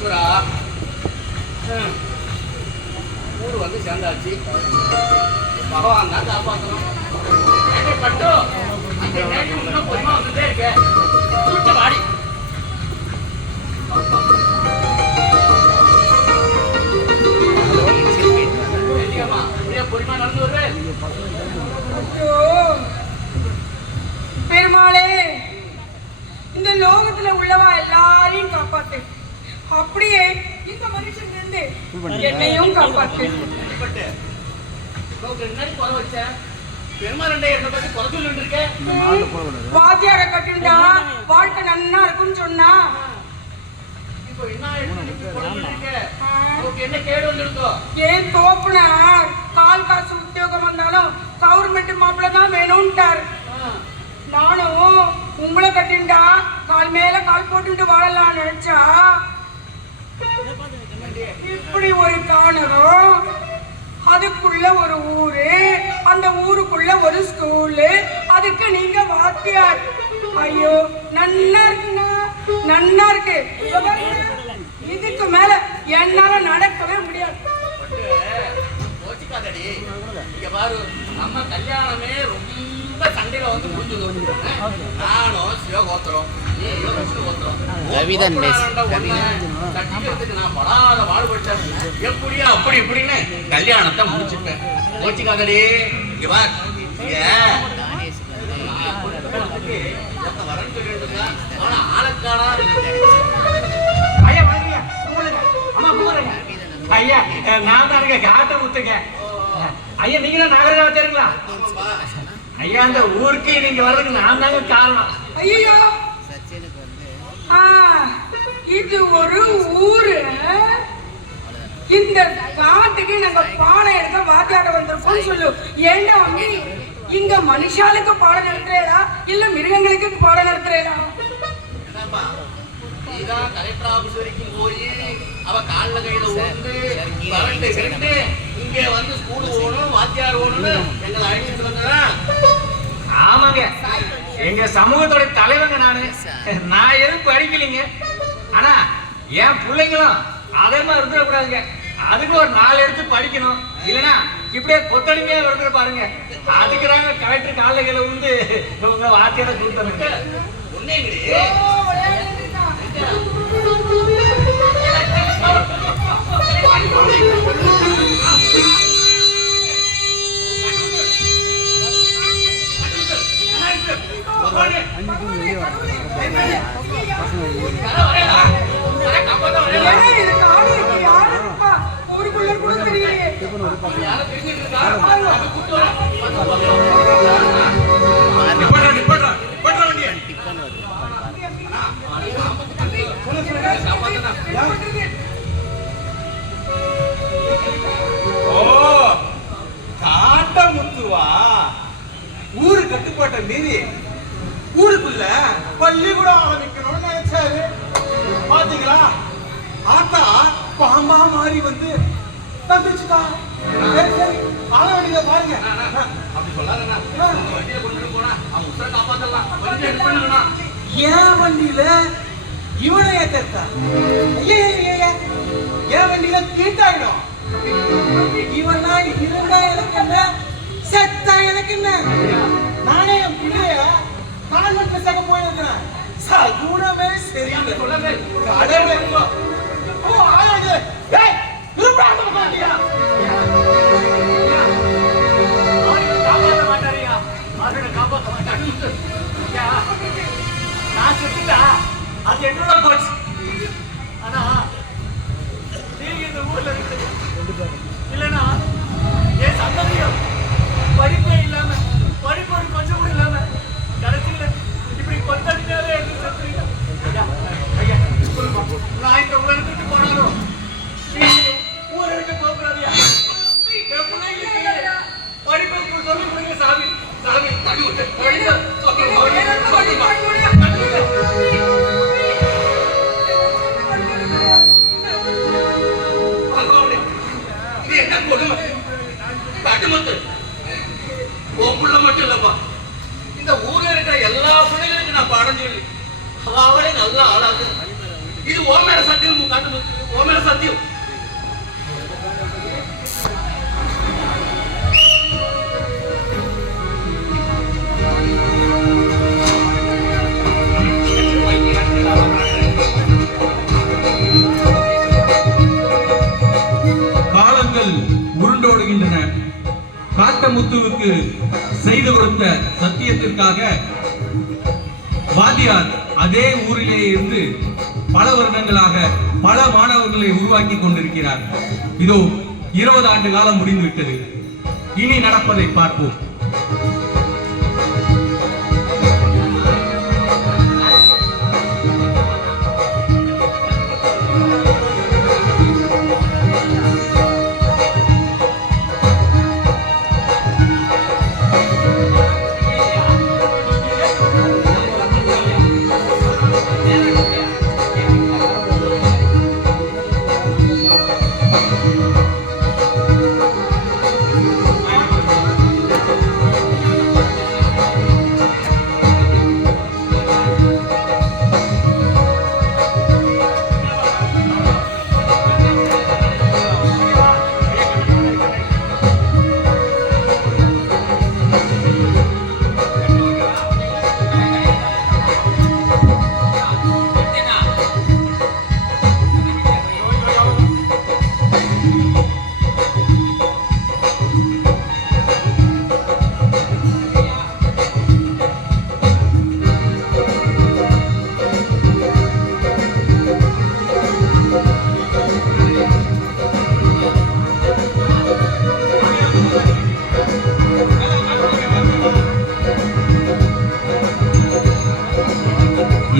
ஈஸ்வரா, ஊர் வந்து சேர்ந்தாச்சு. பகவான் தான் காப்பாற்றணும். பட்டு பொறுமா வந்துட்டே இருக்க வாடி. பொறுமா நடந்து வருவேன். பெருமாளே, இந்த லோகத்துல உள்ளவா எல்லாரையும் காப்பாத்து. அப்படியே இந்த மனுஷன் இருந்து என்னையும் காப்பாத்து. வாத்தியார கட்டுண்டா வாழ்க்கை நன்னா இருக்குன்னு சொன்னா ஏன் தோப்புனா கால் காசு உத்தியோகம் வந்தாலும் கவர்மெண்ட் மாப்பிள்ள தான் வேணும்ட்டார். நானும் உங்களை கட்டிண்டா கால் மேல கால் போட்டு வாழலாம் நினைச்சா இப்படி ஒரு காணகம், அதுக்குள்ள ஒரு ஊரு, அந்த ஊருக்குள்ள ஒரு ஸ்கூலு, அதுக்கு நீங்க வாத்தியார். ஐயோ நன்னா இருக்குங்க, நன்னா இருக்கு. இதுக்கு மேல என்னால நடக்கவே முடியாது. நம்ம கல்யாணமே ரொம்ப சண்டையில வந்து முடிஞ்சது. நானும் சிவகோத்திரம், நான் படாத பாடுபட்டேன். எப்படியா அப்படி இப்படின்னு கல்யாணத்தை முடிச்சுட்டேன். கோச்சிக்காதடி. வரன்னு சொல்லிட்டு இருந்தா ஆனா ஆளக்கானா. ஐயா நான் தானுங்க காட்ட முத்துங்க. ஐயா நீங்க தான் நாகரிகம் வச்சிருங்களா? ஐயா அந்த ஊருக்கு நீங்க வர்றதுக்கு நான் தாங்க காரணம். ஐயோ இது ஒரு ஊரு. இந்த காட்டுக்கு நாங்க பாடம் எடுக்க வாத்தியாட வந்திருக்கோம் சொல்லு. ஏன்னா வந்து இங்க மனுஷாளுக்கு பாடம் நடத்துறா இல்ல மிருகங்களுக்கு பாடம் நடத்துறா? கலெக்டர் ஆபீஸ் வரைக்கும் போய் அவ கால்ல கையில வந்து இங்க வந்து ஸ்கூல் போகணும், வாத்தியார் போகணும்னு எங்களை அழைச்சிட்டு வந்தா. ஆமாங்க, எங்க சமூகத்தோட தலைவங்க நானு. நான் எதுவும் படிக்கலைங்க. ஆனா என் பிள்ளைங்களும் அதே மாதிரி இருந்துடக்கூடாதுங்க. அதுக்கு ஒரு 4 எடுத்து படிக்கணும். இல்லைன்னா இப்படியே கொத்தடிமையா இருந்துட பாருங்க. அதுக்குறாங்க கலெக்டர் கால்ல கையில வந்து உங்க வாத்தியார கூட்டணுங்க. ஊருக்குள்ள கூட தெரியலையே. காட்டமுத்துவா ஊரு கட்டுப்பாட்டை மீறி ஊருக்குள்ள பள்ளிக்கூடம் ஆரம்பிக்கணும்னு நினைச்சாரு. பாத்தீங்களா, ஆத்தா பாம்பா மாறி வந்து தந்துச்சுக்கா. சரி சரி ஆள வேண்டியதை பாருங்க. அப்படி சொல்லாதண்ணா, வண்டியில கொண்டு போனா அவன் உத்தர காப்பாத்தலாம். ஏன் வண்டியில இவனை ஏத்தா? ஏன் வண்டியில தீட்டாயிடும். இவனா இருந்தா எனக்கு என்ன, செத்தா எனக்கு என்ன? நானே என் பிள்ளைய கான்வென்ட்ல சேர்க்க போயிருக்கிறேன். சகுனமே சரியில்லை. சொல்லாதே கடவுளே. ஓ ஆளாது. டேய் திருப்பாங்க மாட்டியா? காப்பாற்ற மாட்டாரியா? அவரை காப்பாற்ற மாட்டாரு. நான் செத்துட்டா அது என்னோட போச்சு. ஆனா நீங்க இந்த ஊர்ல இருக்கீங்க இல்லைன்னா என் சந்ததியம் படிப்பே இல்லாம, படிப்பு ஒரு கொஞ்சம் கூட இல்லாம கடைசியில இப்படி கொத்தடிச்சாலே என்று செத்துறீங்க. ஐயா நான் இந்த உலகத்துக்கு போனாலும் ஊருக்கு போகிறாதியா? படிப்பு சொல்லி கொடுங்க சாமி. சாமி மட்டும் இல்லப்பா, இந்த ஊர்ல இருக்கிற எல்லா பிள்ளைகளுக்கும் நான் பாடம் சொல்லி அவளே நல்லா ஆளாது. இது ஓ மேல சத்தியம் காட்டு உன் மேல சத்தியம். காலங்கள் உருண்டோடுகின்றன. காட்டமுத்துவுக்கு செய்து கொடுத்த சத்தியத்திற்காக வாத்தியார் அதே ஊரிலே இருந்து பல வருடங்களாக பல மாணவர்களை உருவாக்கி கொண்டிருக்கிறார். இதோ 20 ஆண்டு காலம் முடிந்துவிட்டது. இனி நடப்பதை பார்ப்போம்.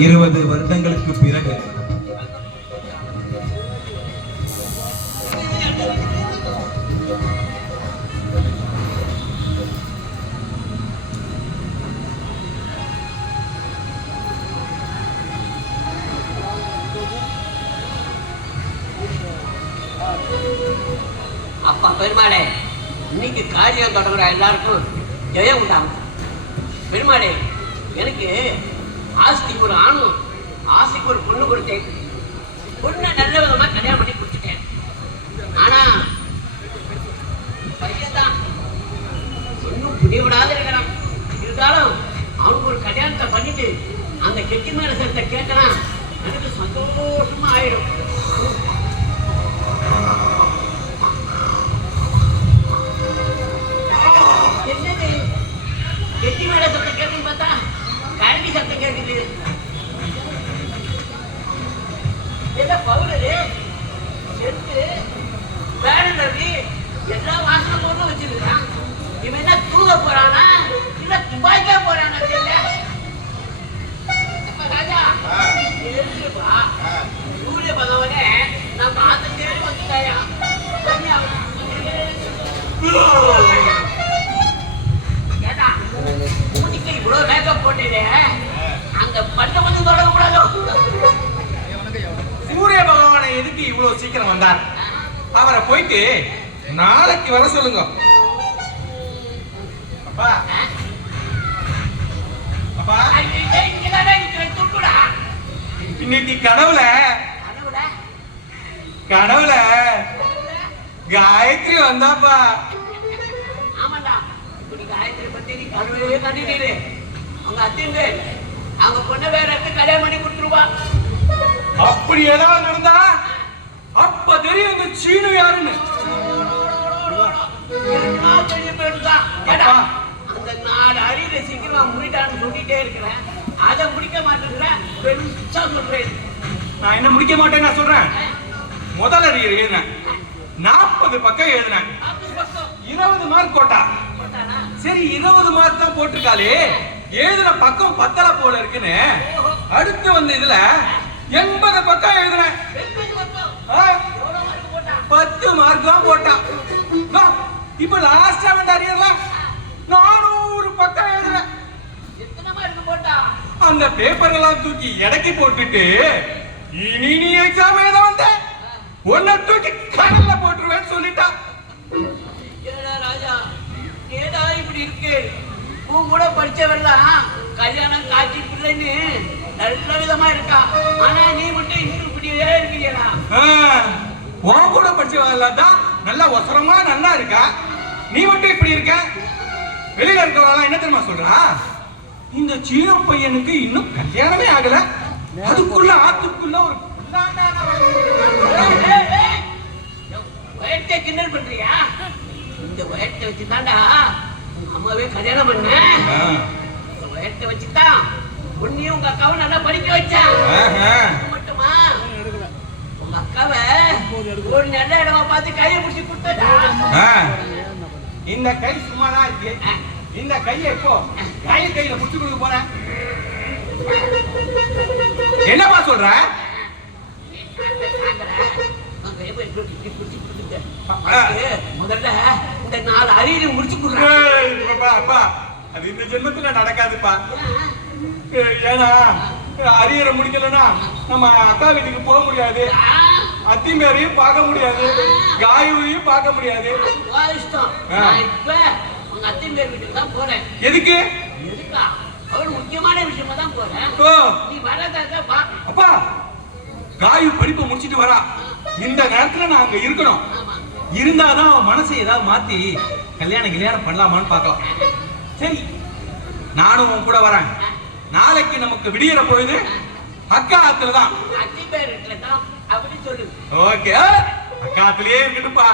இருபது வருடங்களுக்கு பிறகு அப்பா பெருமாளே, இன்னைக்கு காரியம் தொடங்குற எல்லாருக்கும் ஜெயம் உண்டாகும். பெருமாளே, எனக்கு ஆஸ்திக்கு ஒரு ஆணும் ஆசைக்கு ஒரு பொண்ணு கொடுத்தேன். பொண்ணை நல்ல விதமா கல்யாணம் பண்ணி கொடுத்துட்டேன். ஆனா பையன் தான் இன்னும் புடிவிடாத இருக்கிறான். இருந்தாலும் அவனுக்கு ஒரு கல்யாணத்தை பண்ணிட்டு அந்த கெட்டி மேல சேர்த்த கேட்கனா எனக்கு சந்தோஷமா ஆயிடும். என்னது கெட்டி மேல சத்தம் கேட்குன்னு பார்த்தா கரண்டி சத்தம் கேட்குது. என்ன பவுடரு செத்து பேரண்டி எல்லா வாசலும் போட்டு வச்சிருக்கான். இவன் என்ன தூங்க போறானா இல்ல துபாய்க்கா போறானா தெரியல. ராஜா எழுந்துப்பா, சூரிய பகவானே நம்ம ஆத்த தேடி வந்துட்டாயா. ஏடா மூஞ்சிக்கு இவ்வளவு மேக்கப் போட்டே அந்த பண்ண வந்து தொடங்கக்கூடாதோ. சூரிய பகவானை எதுக்கு இவ்வளவு சீக்கிரம் வந்தார்? அவரை போயிட்டு நாளைக்கு வர சொல்லுங்க. அப்பா அப்பா, இன்னைக்கு கனவுல காயத்ரி வந்தாப்பா. ஆமாண்டா, காயத்ரி பத்தி நீ கனவே கண்டிட்டு அவங்க அத்தியங்க அவங்க பொண்ணை வேற இடத்துக்கு கல்யாணம் பண்ணி கொடுத்துருவா. அப்படி ஏதாவது நடந்தா அப்ப தெரியும் இந்த சீனு யாருன்னு. அந்த 4 அடியில சீக்கிரமா முடிட்டான்னு சொல்லிட்டே இருக்கிறேன். அதை முடிக்க மாட்டேங்கிறேன். பெருசா சொல்றேன். நான் என்ன முடிக்க மாட்டேன் நான் சொல்றேன். முதல் அறிஞர் எழுதினேன், 40 பக்கம் எழுதினேன், 20 மார்க் போட்டா. சரி 20 மார்க் தான் போட்டிருக்காளே, எழுதின பக்கம் பத்தல போல இருக்குன்னு அடுத்து வந்து இதுல 80 பக்கம் எழுதினேன். 10 மார்க் தான் போட்டான். இப்ப லாஸ்டா வந்து அறியலாம் 400 பக்கம் எழுதினேன். அந்த பேப்பர் எல்லாம் தூக்கி எடக்கி போட்டுட்டு இனி நீ எக்ஸாம் எழுத வந்த ஒன்ன தூக்கி கடல்ல போட்டுருவேன்னு சொல்லிட்டான். ராஜா ஏடா இப்படி இருக்கு? உன் கூட படிச்சவெல்லாம் கல்யாணம் காட்சி பிள்ளைன்னு நல்ல விதமா இருக்கா. ஆனா நீ மட்டும் இன்னும் இப்படியே இருக்கீங்களா? உன் கூட படிச்சவங்க தான் நல்லா ஒசரமா நல்லா இருக்கா, நீ மட்டும் இப்படி இருக்க. வெளியில இருக்கவங்க என்ன தெரியுமா சொல்றா, இந்த சீன பையனுக்கு இன்னும் கல்யாணமே ஆகல, அதுக்குள்ள ஆத்துக்குள்ள ஒரு வயத்தை கிண்டல் பண்றியா? இந்த வயத்தை வச்சுதான்டா உங்க அம்மாவே கல்யாணம் பண்ண. வயத்தை வச்சுதான் உன்னையும் உங்க அக்காவை நல்லா படிக்க வச்சேன். மட்டுமா உங்க அக்காவை ஒரு நல்ல இடமா பார்த்து கையை பிடிச்சி கொடுத்தா. இந்த கை சும்மாதான் இருக்கு, இந்த கையை இப்போ கையில புடிச்சு கொடுக்க போறேன். என்னப்பா சொல்ற? முதல்ல இந்த 4 அரியரை முடிச்சு கொடுறேன். அது இந்த ஜென்மத்துல நடக்காதுப்பா. ஏன்னா அரியரை முடிக்கலன்னா நம்ம அக்கா வீட்டுக்கு போக முடியாது, அத்திமேரையும் பார்க்க முடியாது, காயுவையும் பார்க்க முடியாது. இஷ்டம். இப்ப உங்க அத்திமேர் வீட்டுக்கு தான் போறேன். எதுக்கு? எதுக்கா? அவரு முக்கியமான விஷயமா தான் போறேன். நீ வரதா? அப்பா காயு படிப்பு முடிச்சிட்டு வரா, இந்த நேரத்துல நான் அங்க இருக்கணும். இருந்தாதான் அவன் மனசை ஏதாவது மாத்தி கல்யாணம் பண்ணலாமான்னு பார்க்கலாம். சரி, நானும் உன் கூட வரேன். நாளைக்கு நமக்கு விடியற பொழுது அக்கா ஆத்துல தான். அப்படி சொல்லு. ஓகே, அக்கா ஆத்துலயே இருக்கட்டும்பா.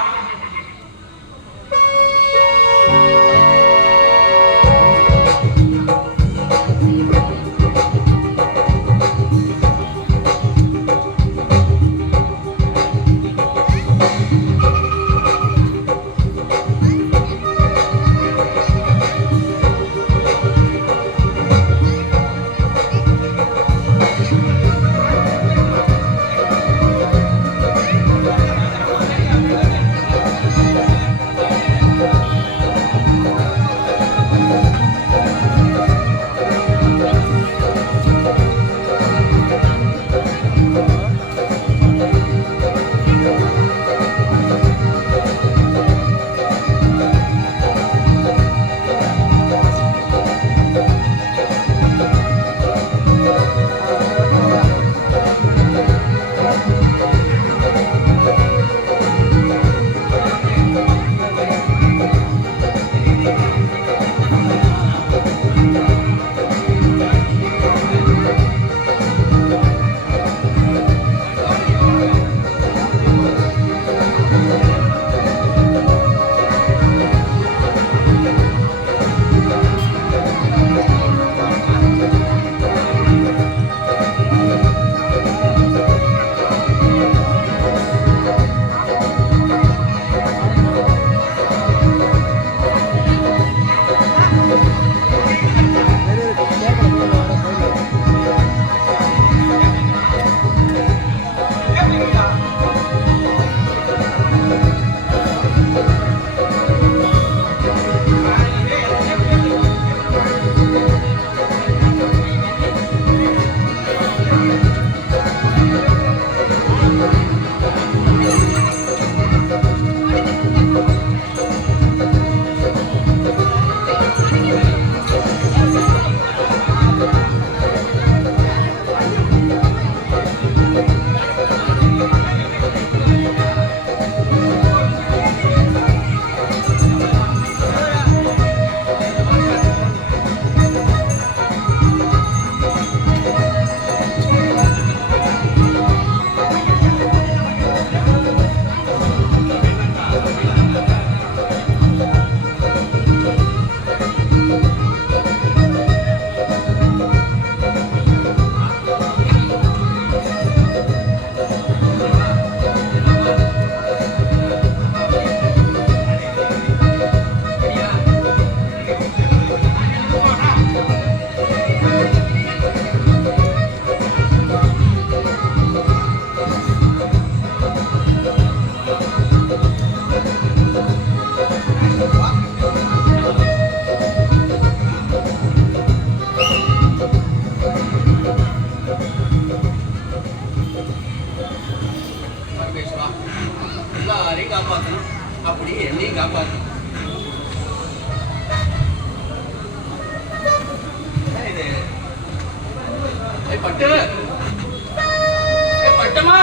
பட்டுமா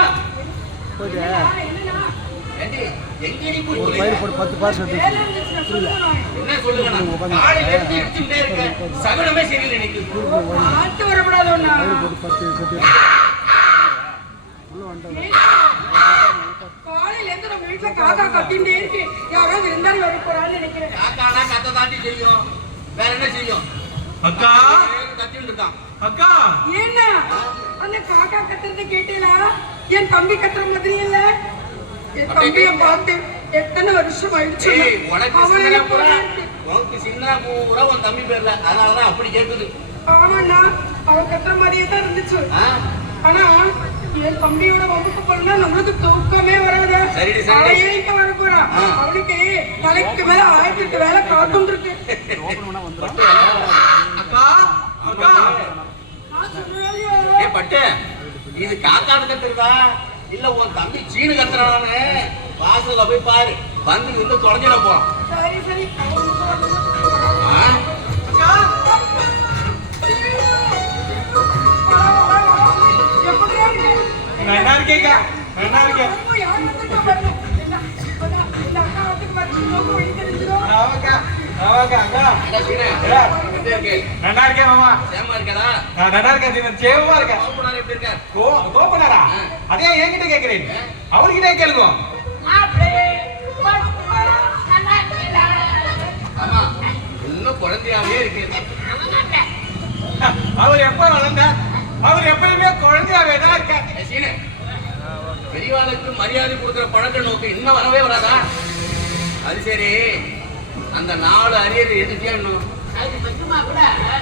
என்னண்ணா? ஏண்டி, எங்கடி போய் ஒரு தொலைற? பயிர் போட்டு 10 பாஸ் எடுத்து வேலை இருந்துச்சுன்னா சொல்லுங்க நான். என்ன சொல்லுங்கண்ணா? காலையில இருந்து இடிச்சுக்கிட்டே இருக்க. சகுனமே சரியில்லை இன்னைக்கு. பார்த்து வரக்கூடாது ஒண்ணா. போட்டு 10 கட்டி உள்ள வந்துட்டேன். காலையில இருந்து நம்ம வீட்டுல காக்கா கத்திட்டே இருக்கு. யாரோ விருந்தாளி வர போறான்னு நினைக்கிறேன். காக்கானா கத்தை தாண்டி செய்யும். வேற என்ன செய்யும்? அக்கா கத்திட்டு இருக்கான். அக்கா ஏன்னா அந்த காக்கா கத்துறத கேட்டீங்களா? என் தம்பி கத்துற மாதிரி இல்ல. என் தம்பிய பார்த்து எத்தனை வருஷம் ஆயிடுச்சு. ஏய், உனக்கு அவன் சின்ன எனக்கு பூரா, இருக்கு. உனக்கு சின்ன பூரா உன் தம்பி பேர்ல. அதனாலதான் அப்படி கேட்குது. ஆமாண்ணா, அவன் கத்துற மாதிரியே தான் இருந்துச்சு. ஆ? ஆனா என் தம்பியோட வகுப்பு போனா நம்மளுக்கு தூக்கமே வராது. சரிடி, சரி. அவன் ஏன் இங்க வர போறான்? ஆ. அவனுக்கு தலைக்கு மேல 1008 வேலை காத்துட்டு இருக்கு. அக்கா அக்கா நான் சொல்றேன்லையோ. ஏய் பட்டு, இது காக்காடு கத்துறதா இல்ல உன் தம்பி சீனு கத்துறானு வாசல்ல போய் பாரு. வந்து தொலைஞ்சிட போறான். சரி சரி அவன் இப்ப வந்து ஆ? எப்படியா இருக்கு? நான் என்ன இருக்கேக்கா என்ன இருக்கேன் பாருங்க, யார் வந்துட்டா பாருங்க. என்ன, இந்த அக்கா வந்துட்டு பாருங்க, நோக்கு வழி தெரிஞ்சிடும். ஆமாக்கா ஆமாக்கா அக்கா என்ன சீனு? ஏடா. எப்படி இருக்கு? நல்லா இருக்கேன் மாமா சேமா இருக்கடா? நான் நல்லா இருக்கேன் ஜீவன் சேவமா இருக்கேன் பாப்பனார் எப்படி இருக்கார்? கோபனாரா அதே என்கிட்ட கேக்குறேன் அவர்கிட்ட கேளுங்க ஆமா, இன்னும் குழந்தையாவே இருக்கு. அவர் எப்ப வளர்ந்தார் அவர் எப்பயுமே குழந்தையாவே தான் இருக்கார் ஏய் சீனு, பெரியவாளுக்கு மரியாதை கொடுக்குற பழக்க நோக்கு இன்னும் வரவே வராதா? அது சரி, அந்த 4 அரியர் எதுக்கே இன்னும்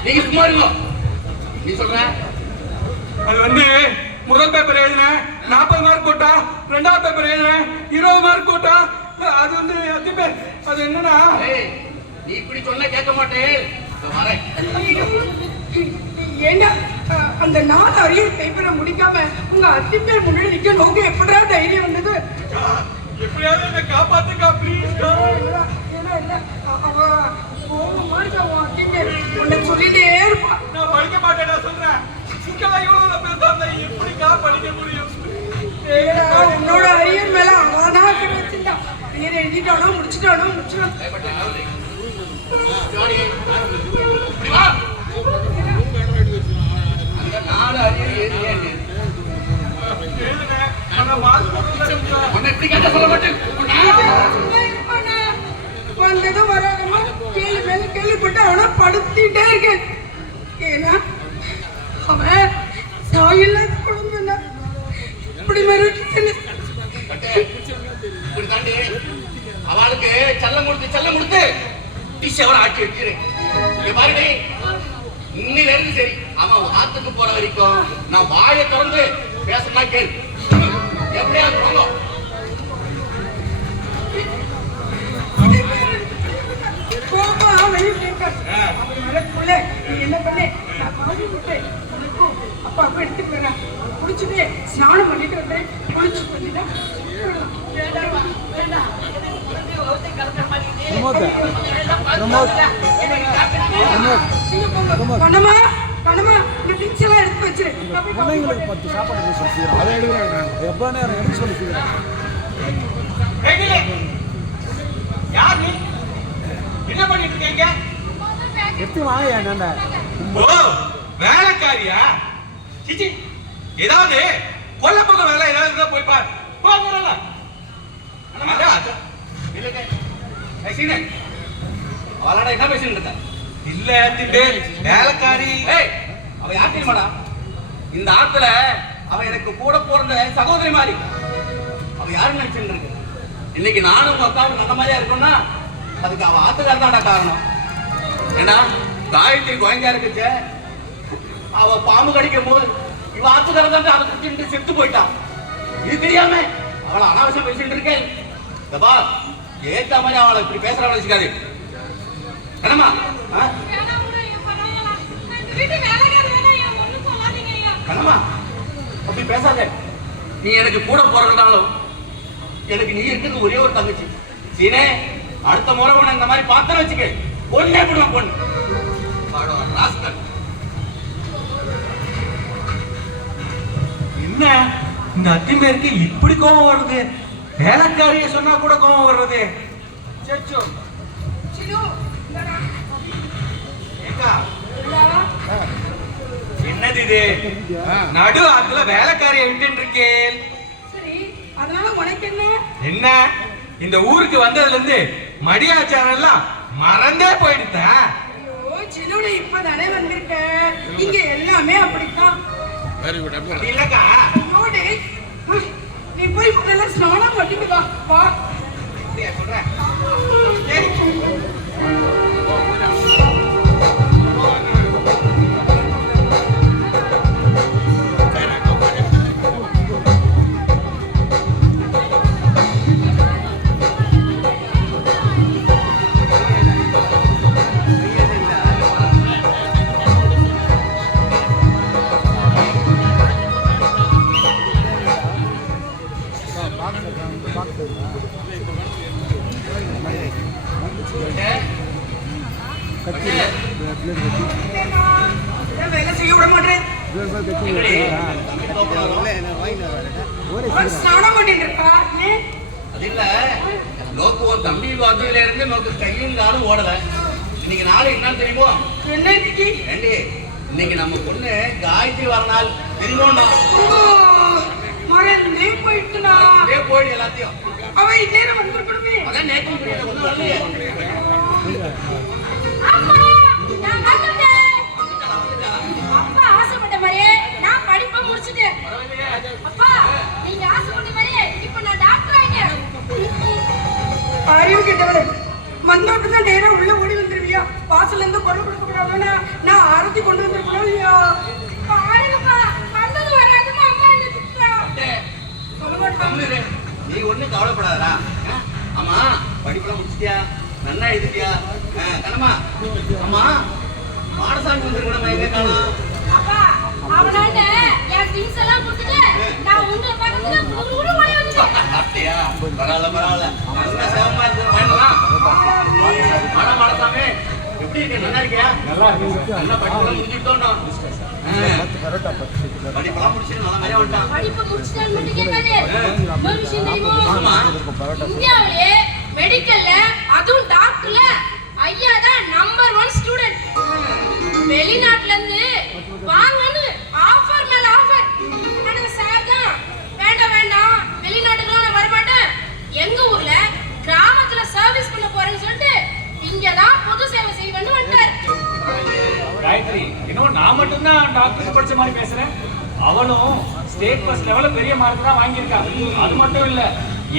நீங்க சும்மா இருங்க. நீ சொல்ற அது வந்து முதல் பேப்பர் எழுதினேன் 40 மார்க் போட்டா, 2வது பேப்பர் எழுதினேன் 20 மார்க் போட்டா. அது வந்து அத்தி பேர் அது என்னன்னா ஏய், நீ இப்படி சொன்ன கேட்க மாட்டேன். இதோ வரேன். ஏண்டா அந்த 4 அரியர் பேப்பரை முடிக்காம உங்க அத்தி பேர் முன்னாடி நிக்க நோக்கு எப்படா தைரியம் வந்தது? எப்படியாவது என்ன காப்பாத்துக்கா ப்ளீஸ். ஏன்னா இல்ல, அவ கோபமா இருக்கா உன் அத்தி பேர். உன்னை சொல்லிட்டே இருப்பா. நான் படிக்க மாட்டேன் நான் சொல்றேன். சிக்கலா இவ்வளவு பேசா எப்படிக்கா படிக்க முடியும்? ஏடா, உன்னோட அரியர் மேல அவதான் அக்கறை வச்சிருந்தா. அரியர் எழுதிட்டானோ முடிச்சுட்டானோ முடிச்சிடும். ஏய், பட்டு, நவுரு. ஜோடி, இப்படி வா. அந்த 4 அரியர் ஏது? எழுதுனேன் ஆனா மார்க் போட்டு உன்னை இப்படி கேட்ட சொல்ல மாட்டேன். வந்ததும் வராதமா கேள்வி மேல கேள்விப்பட்டு அவனை படுத்திட்டே இருக்கேன். ஏன்னா அவன் தாயில்லாத குழந்தை இப்படி மிரட்டு. இப்படி தாண்டி அவளுக்கு செல்லம் கொடுத்து டிஷவரை ஆக்கி வைக்கிறேன். இங்க பாருடி, இன்னில இருந்து சரி அவன் ஆத்துக்கு போற வரைக்கும் நான் வாயை திறந்து பேசமா கேளு. எப்படியா போங்க. கோபமா வெளியே கேட்காது. அவன் மனக்குள்ள நீ என்ன பண்ணு, நான் காஃபி போட்டு உனக்கும் அப்பா எடுத்துட்டு வரேன். குளிச்சுட்டு ஸ்நானம் பண்ணிட்டு வந்தேன். குளிச்சு பண்ணிட்டேன். கண்ணம்மா கண்ணம்மா இந்த திங்ஸ் எல்லாம் எடுத்து வச்சிரு. பிள்ளைங்களுக்கு 10 சாப்பாடு சொல்லி அதை எடுக்கிறேன் எப்போ நேரம் எடுத்து சொல்லி யார் நீ என்ன பண்ணிட்டு இருக்கீங்க? எப்படி வாங்க என்னண்டா ஓ வேலைக்காரியா? சிச்சி ஏதாவது கொல்ல பக்கம் வேலை ஏதாவது இருந்தா போய் பாரு. போகல அவளோட என்ன பேசிட்டு இருக்க? இல்ல திண்டு வேலைக்காரி. ஏய், அவ யார் தெரியுமாடா? இந்த ஆத்துல அவ எனக்கு கூட பிறந்த சகோதரி மாதிரி. அவ யாருன்னு நினைச்சுட்டு இருக்கு? இன்னைக்கு நானும் உங்க அக்காவும் நல்ல மாதிரியா இருக்கோம்னா அதுக்கு அவ ஆத்துக்கார தான்டா காரணம். ஏன்னா காயத்ரி குழந்தையா இருக்குச்சு, அவ பாம்பு கடிக்கும் போது இவ ஆத்துக்கார தான் அதை குத்திட்டு செத்து போயிட்டான். இது தெரியாம அவளை அனாவசியம் பேசிட்டு இருக்கேன். ஏத்த மாதிரி அவளை இப்படி பேசுறவளை வச்சுக்காது. என்னம்மா? கண்ணம்மா அப்படி பேசாத. நீ எனக்கு கூட போறதுனாலும் எனக்கு நீ இருக்கிறது ஒரே ஒரு தங்கச்சி. சீனே, அடுத்த முறை உன்னை இந்த மாதிரி பார்த்தேன்னு வச்சுக்க, பொண்ணே கூட பொண்ணு ராஸ்கல். என்ன இந்த அத்திமேருக்கு இப்படி கோபம் வருது? வேலைக்காரிய சொன்னா கூட கோபம் வர்றது. சச்சோ. சினு, இந்தடா. ஏக்கா, இந்தா. என்னது இது? நடு ஆத்துல வேலைக்காரிய விட்டு இருக்கேன். சரி, அதனால உனக்கு என்ன? என்ன இந்த ஊருக்கு வந்ததுல இருந்து மடியாச்சாரம் எல்லாம் மறந்தே போயிடுதா? ஐயோ, சினுட இப்பதானே வந்திருக்க. இங்க எல்லாமே அப்படித்தான். அப்படி இல்லக்கா. ஐயோ, டேய். நீ போய் முதல்ல ஸ்நானம் பண்ணிட்டு வா. வா. அப்படியா சொல்றேன்? சரி. ஏன் வேலை செய்ய விட மாட்டேன்? அவன் ஸ்நானம் பண்ணிட்டு இருக்கா. ஏன்? அது இல்ல, நோக்கு உன் தம்பி வந்ததுல இருந்து நோக்கு கையும் காலும் ஓடல. இன்னைக்கு நாள் என்னன்னு தெரியுமோ? என்ன இன்னைக்கு? ஏண்டி, இன்னைக்கு நம்ம பொண்ணு காயத்ரி வர நாள் தெரியுமோண்டா? ஓ, மறந்தே போயிட்டுனா. அப்படியே போயிடு எல்லாத்தையும். அவன் இந்நேரம் வந்திருக்கணுமே. அதான் நேற்று புரியல, ஒண்ணும் வரலையே. அப்பா, நான் வந்துட்டேன். அப்பா ஆசைப்பட்ட மாதிரியே நான் படிப்பை முடிச்சிட்டேன். அப்பா, நீங்க ஆசைப்பட்ட மாதிரியே இப்ப நான் டாக்டர் ஆயிட்டேன். அறிவு கிட்டவளே, வந்தோட்டு தான் நேரம் உள்ள ஓடி வந்துருவியா? வாசல்ல இருந்து பொருள் கொடுக்க கூடாதுன்னா நான் ஆரத்தி கொண்டு வந்திருக்கணும் இல்லையா? பாருங்கப்பா, வந்தது வராதுன்னு அம்மா என்ன திட்டுறா. சொல்ல மாட்டான். நீ ஒண்ணும் கவலைப்படாதடா. ஆமா, படிப்பெல்லாம் முடிச்சிட்டியா? நன்னா எழுதிட்டியா? கண்ணம்மா, அம்மா மாடசாமி வந்துருக்கணுமா? எங்க காணோம்? அப்பா, அவனாண்ட என் திங்ஸ் எல்லாம் கொடுத்துட்டு நான் உங்களை பார்க்கறதுக்கு ஒரு ஓடி வந்துட்டேன். அப்படியா? பரவாயில்ல பரவாயில்ல. நல்ல சேவமா இருக்கு. பயணலாம். மாடசாமி, எப்படி இருக்க? நல்லா இருக்கியா? நல்லா இருக்கு. நல்லா படிப்பெல்லாம் முடிச்சுட்டோம். படிப்பெல்லாம் முடிச்சுட்டு நல்லா மாதிரியா வந்துட்டான். படிப்பை முடிச்சிட்டான்னு மட்டும் கேட்காதே. இன்னொரு விஷயம் தெரியுமா? ஆமா. இந்தியாவிலே மெடிக்கல்ல அதுவும் டாக்டர்ல ஐயா தான் நம்பர் 1 ஸ்டூடெண்ட். வெளிநாட்டுல இருந்து வாங்கன்னு ஆஃபர் மேல ஆஃபர். ஆனா சார் தான் வேண்டாம் வேண்டாம், வெளிநாட்டுக்குலாம் நான் வரமாட்டேன், எங்க ஊர்ல கிராமத்துல சர்வீஸ் பண்ண போறேன்னு சொல்லிட்டு இங்கதான் பொது சேவை செய்வேன்னு வந்துட்டாரு. காயத்ரி, இன்னும் நான் மட்டும்தான் டாக்டருக்கு படிச்ச மாதிரி பேசுறேன். அவளும் ஸ்டேட் ஃபர்ஸ்ட் லெவல்ல பெரிய மார்க் தான் வாங்கியிருக்கா. அது மட்டும் இல்ல,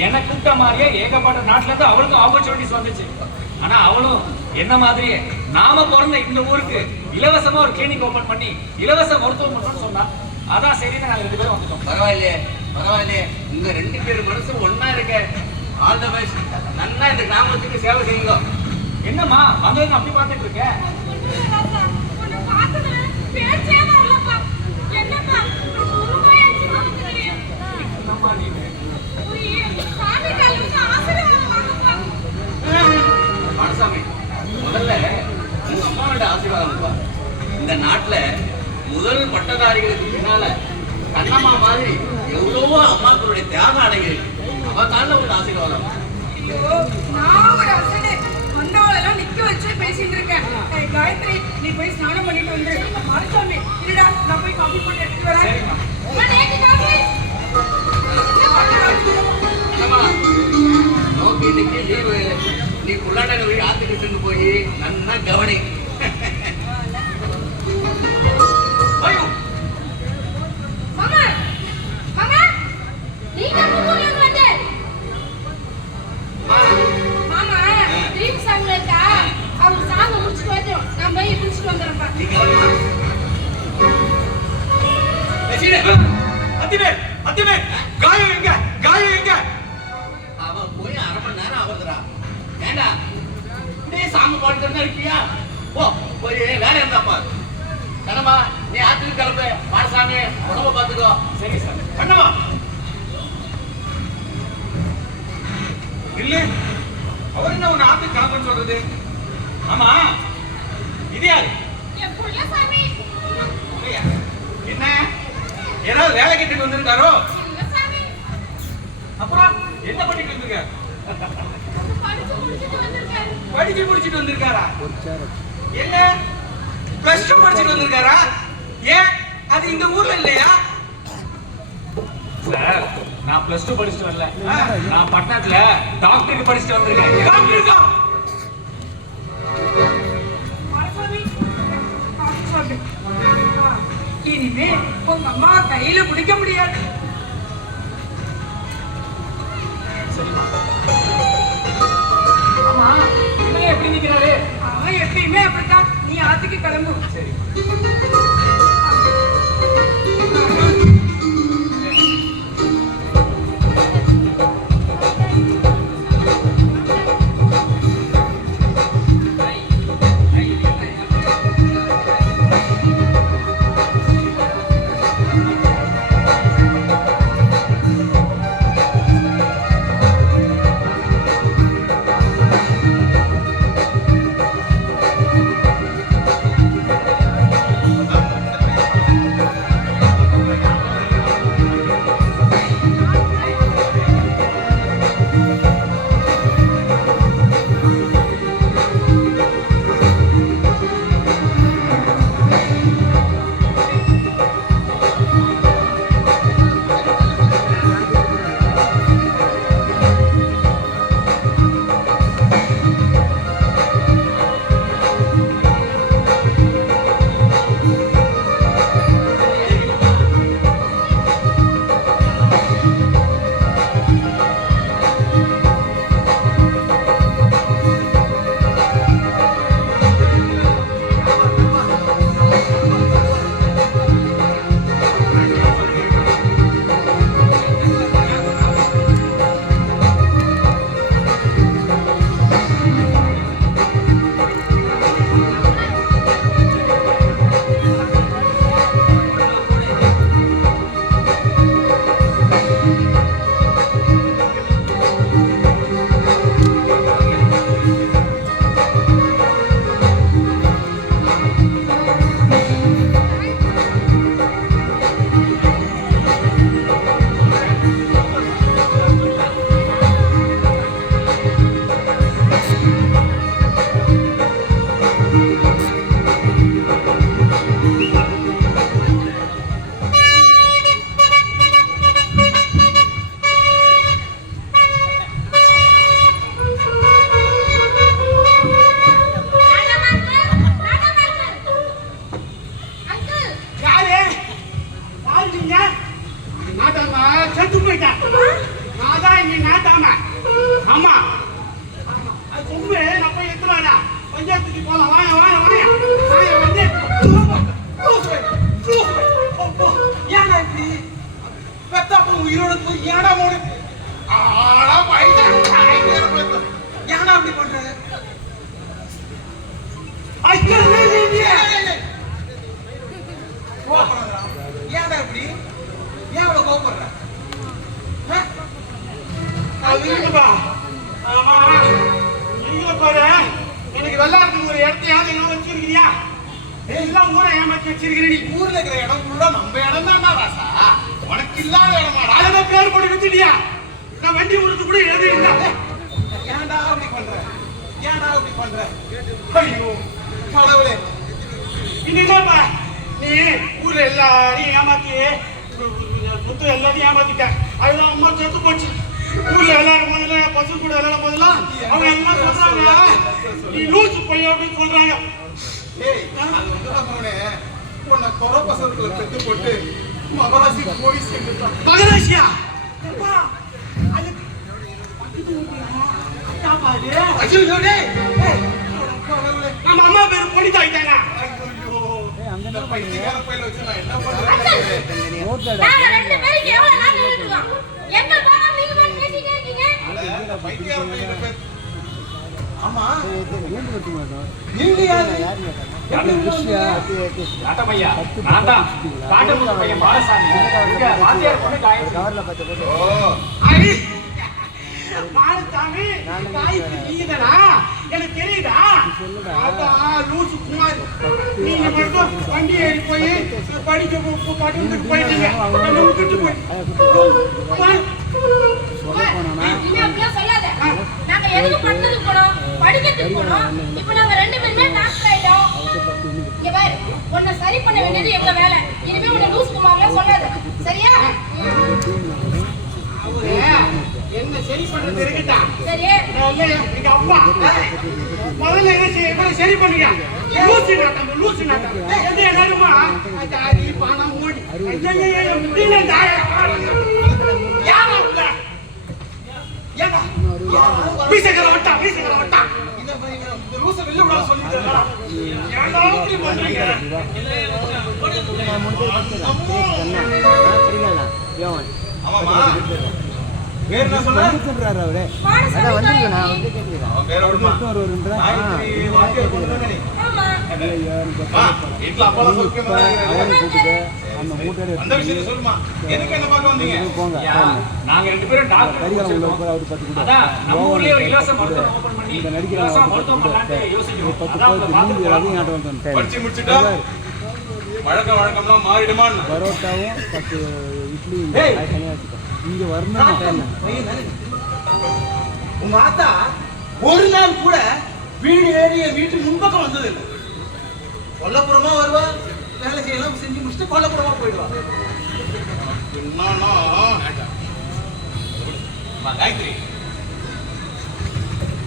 எனக்கு கூப்பிட்ட மாதிரியே ஏகப்பட்ட நாட்டுல இருந்து அவளுக்கும் ஆப்பர்ச்சுனிட்டிஸ் வந்துச்சு. ஆனா அவளும் என்ன மாதிரியே நாம பிறந்த இந்த ஊருக்கு இலவசமா ஒரு கிளினிக் ஓபன் பண்ணி இலவச மருத்துவம் பண்ணணும்னு சொன்னா. அதான் சரின்னு நாங்க 2 பேரும் வந்துட்டோம். பரவாயில்லையே பரவாயில்லையே. உங்க 2 பேர் மனசு ஒன்னா இருக்க. All the best. நன்னா இந்த கிராமத்துக்கு சேவை செய்யுங்க. என்னம்மா வந்ததுன்னு அப்படி பார்த்துட்டு இருக்க? உன்னை பார்த்ததுல பேச்சே வரலப்பா. என்னப்பா ஒரு நோயாச்சு வந்துக்கிறீங்க? என்னம்மா நீங்க? சாமி காலுக்கு ஆசீர்வாதம் வாங்கப்பா. மாடசாமி, முதல்ல உங்க அம்மாவோட ஆசீர்வாதம் பா. இந்த நாட்டுல முதல் பட்டதாரிகளுக்கு பின்னால கண்ணம்மா மாதிரி எவ்வளவோ அம்மாக்களுடைய தியாகம் அடங்கியிருக்கு. அவ தாண்ட ஒரு ஆசீர்வாதம். ஐயோ, நான் ஒரு அசடு வந்தவளெல்லாம் நிக்க வச்சு பேசிட்டு இருக்கேன். ஏய், காயத்ரி, நீ போய் ஸ்நானம் பண்ணிட்டு வந்துரு. மாடசாமி, இருடா, நான் போய் காபி போட்டு எடுத்துட்டு வரேன். சரிம்மா. அம்மா, நேக்கு காபி. கண்ணம்மா, நோக்கி இன்னைக்கு லீவு. நீ புள்ளாண்ட போய் ஆத்துக்கிட்டு போய் நன்னா கவனி. ஐயோ, மாமா, மாமா, நீங்க எப்ப ஊர்ல இருந்து வந்த? மாமா, ட்ரீம் சாங்ல இருக்கா? அவங்க சாங்க முடிச்சுட்டு வந்துடும். நான் போய் குளிச்சுட்டு வந்துடுறேன்ப்பா. நீ கிளம்புமா? சீனே, அத்திமேல், அத்திமேல், காயம் எங்க? காயம் எங்க? அவ போய் 1/2 மணி நேரம் ஆகுதுடா. ஏண்டா இப்படியே சாமி பாட்டு தான் இருக்கியா? போ, போய் வேலை இருந்தாப்பா. கண்ணம்மா, நீ ஆத்துக்கு கிளம்பு. மாடசாமி, உடம்ப பாத்துக்கோ. சரி சார். கண்ணம்மா, இல்ல அவர் என்ன உன்னை ஆத்து கிளம்புன்னு சொல்றது? ஆமா, இது யாரு? என் புள்ள சாமி. இல்லையா? என்ன ஏதாவது வேலை கேட்டுட்டு வந்திருக்காரோ? இல்ல அப்புறம் என்ன பண்ணிட்டு வந்திருக்க? படிச்சு முடிச்சிட்டு வந்திருக்காரு. படிச்சு முடிச்சிட்டு வந்திருக்காரா? என்ன பிளஸ் டூ படிச்சுட்டு வந்திருக்காரா? ஏன் அது இந்த ஊர்ல இல்லையா? சார் நான் பிளஸ் 2 படிச்சுட்டு வரல. நான் பட்டணத்துல டாக்டருக்கு படிச்சுட்டு வந்திருக்கேன். டாக்டருக்கா? மரசாமி, மரசாமி. இனிமே உங்க அம்மா கையில பிடிக்க முடியாது. ஆமா இவங்க எப்படி நிக்கிறாரு? அவன் எப்பயுமே அப்படித்தான். நீ ஆத்துக்கு கிளம்பு. சரி. உயிரோட போய் ஏடா மூடு ஆளா வைடா ஏடா அப்படி பண்ற ஐயா ஏடா இப்படி ஏன் அவ்வளவு கோபப்படுற இருக்குப்பா ஆமா நீங்க பாரு எனக்கு வெள்ளாரத்துக்கு ஒரு இடத்தையாவது என்ன வச்சிருக்கிறியா எல்லாம் ஊரை ஏமாத்தி வச்சிருக்கிற நீ ஊர்ல இருக்கிற இடம் ஃபுல்லா நம்ம இடம் தான்டா ராசா உனக்கு இல்லாத இடமாடா அதெல்லாம் பேர் போட்டு வச்சுட்டியா நான் வண்டி கொடுத்து கூட எழுதி இருந்தா ஏன்டா அப்படி பண்ற ஏன்டா அப்படி பண்ற ஐயோ கடவுளே இன்னைக்குப்பா நீ ஊர்ல எல்லாரையும் ஏமாத்தி சொத்து எல்லாத்தையும் ஏமாத்திட்ட அதுதான் அம்மா செத்து போச்சு ஊர்ல எல்லாரும் முதல்ல பசு கூட விளையாடும் போதெல்லாம் அவங்க எல்லாம் சொல்றாங்க நீ லூசு பையன் அப்படின்னு சொல்றாங்க ஏய் அது வந்து நம்மளே உன்னை கொலை பசங்களை பெத்து போட்டு மகராசி போலீஸ் செஞ்சுட்டான் மகராசியா ஐயோ டேய் கடவுளே நம்ம அம்மா பேர் பொண்ணு ஆயிட்டாங்க ஐயோ அந்த பைத்தியக்கார பையில வச்சு நான் என்ன பண்றேன் நாங்க ரெண்டு பேரும் எவ்வளவு நாள் நின்னுட்டோம் எங்க பாக்க நீங்க மட்டும் பேசிட்டே இருக்கீங்க அந்த பைத்தியக்கார பையில ஆமா நீங்க யாரு நாட்டமையா நான் தான் காட்டமுத்து பையன் பாலசாமி இங்க வாத்தியார் பொண்ணு காயத்ரி. அடி பாலசாமி காயத்ரி நீங்கதானா எனக்கு தெரியுதா அதான் லூசு குமார் நீங்க மட்டும் வண்டி ஏறி போய் படிக்க பாட்டு போயிட்டீங்க விட்டுட்டு போய் இனிமே அப்படிலாம் சொல்லாத. நாங்க எதுக்கு படிக்கிறதுக்கு போனோம்? படிக்கிறதுக்கு போனோம். இப்போ நாங்க 2 பேருமே டாக்டர் ஆயிட்டோம். இங்க பாரு, உன்னை சரி பண்ண வேண்டியது எங்க வேலை. இனிமே உன்னை லூஸ் குமார்லாம் சொல்லாத. சரியா? என்ன சரி பண்றது இருக்கட்டா? சரி. நான் இல்லையா, எங்க அப்பா முதல்ல என்ன சரி பண்ணுங்க. லூசு நாட்டம் எந்த என்னமா தாடி பணம் மூடி முடியல தாயா யாரா உள்ள ஏடா வீசகர வட்டா இந்த லூச வெளிய விட சொல்லிட்டேடா. ஏடா இப்படி பண்றீங்க? ஆமாமா பேர் என்ன சொன்ன? பாடசாலை அவன் பேர் வருமா? காயத்ரி வாத்தியார் பொண்ணு தானே நீ? ஆமா. வீட்டுல அப்பாலாம் சௌக்கியமா அந்த விஷயத்தை சொல்லுமா. எதுக்கு என்ன பார்க்க வந்தீங்க? நாங்க 2 பேரும் டாக்டர். அதான் நம்ம ஊர்லயே ஒரு இலவச மருத்துவம் ஓபன் பண்ணி இலவச மருத்துவம் பண்ணலாம்னு யோசிக்கிறோம். அதான் உங்களை பார்த்துட்டு படிச்சு முடிச்சுட்டா வழக்கம்லாம் மாறிடுமான்னு. பரோட்டாவும் 10 இட்லி இங்க வரணும். உங்க ஆத்தா ஒரு நாள் கூட வீடு ஏறிய வீட்டு முன்பக்கம் வந்தது இல்லை. கொல்லப்புறமா வருவா, வேலை செய்யலாம் செஞ்சு முடிச்சுட்டு கொல்லப்புறமா போயிடுவா. என்னன்னா காயத்ரி,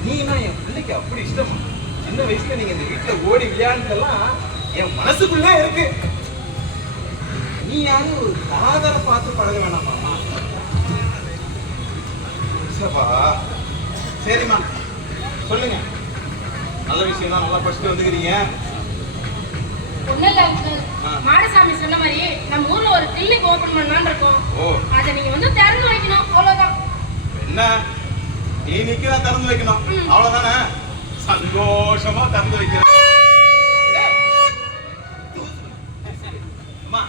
நீனா என் பிள்ளைக்கு அப்படி இஷ்டமா? சின்ன வயசுல நீங்க இந்த வீட்டுல ஓடி விளையாண்டுலாம் என் மனசுக்குள்ளே இருக்கு. நீ யாரும் ஒரு காதலை பார்த்து பழக வேணாமா? சரிம்மா சொல்லுங்க. நல்ல விஷயம் தான், நல்லா படிச்சுட்டு வந்துக்கிறீங்க. ஒண்ணும் இல்ல uncle. மாடசாமி சொன்ன மாதிரி நம்ம ஊர்ல ஒரு கிளினிக் ஓபன் பண்ணலாம்னு இருக்கோம். அதை நீங்க வந்து திறந்து வைக்கணும், அவ்வளவுதான். என்ன கிளினிக்கு நான் திறந்து வைக்கணும், அவ்வளவுதானே? சந்தோஷமா திறந்து வைக்கிறேன். அம்மா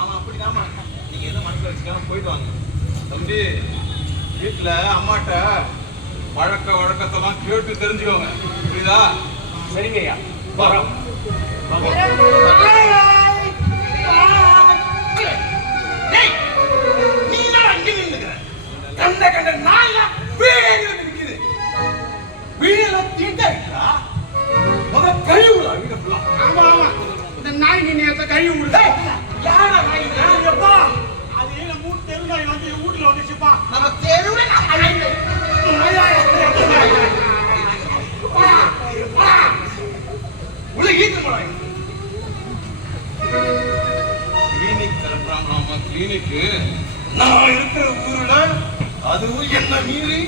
ஆமா அப்படிதாம்மா, நீங்க எதுவும் மனசுல வச்சுக்காம போயிட்டு வாங்க. தம்பி வீட்டுல அம்மாட்ட வழக்கத்தெல்லாம் கேட்டு தெரிஞ்சுக்கோங்க, புரியுதா? சரிங்க ஐயா, வரோம். கண்ட நாய் வீடு நிக்குது. வீடுல தீட்டா முத கழிவுடா வீடு ஃபுல்லா. ஆமா இந்த நாய் நீ நேரத்தை கழிவு விடுத. யாரா நாய்? எப்பா அது ஏல 3 தெரு நாய் வந்து என் வீட்டுல வந்துச்சுப்பா. நம்ம தெருவுல உள்ள ஈத்து போறாங்க. கிளினிக் திறக்கிறாங்களாமா. கிளினிக்கு நான் இருக்கிற ஊர்ல அதுவும் என்ன மீறி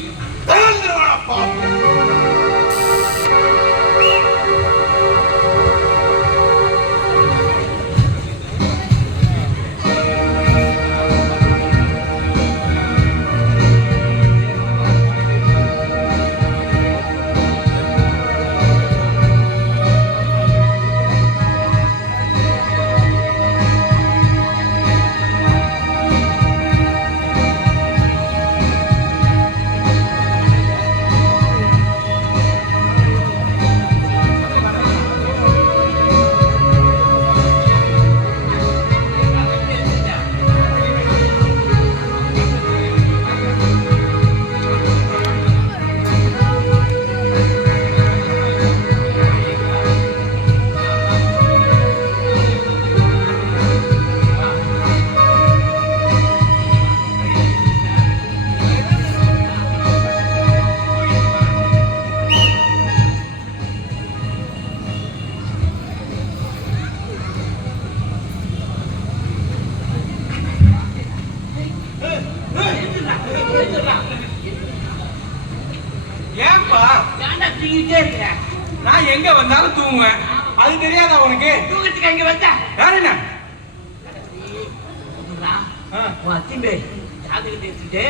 திறந்துருவானப்பா. ஏன்பா ஏன்டா தூங்கிட்டே இருக்க? நான் எங்க வந்தாலும் தூங்குவேன், அது தெரியாதா உனக்கு? தூக்கத்துக்கு எங்க வந்த? யார் என்ன? உன் அத்திம்பே ஜாதகத்தை எடுத்துட்டு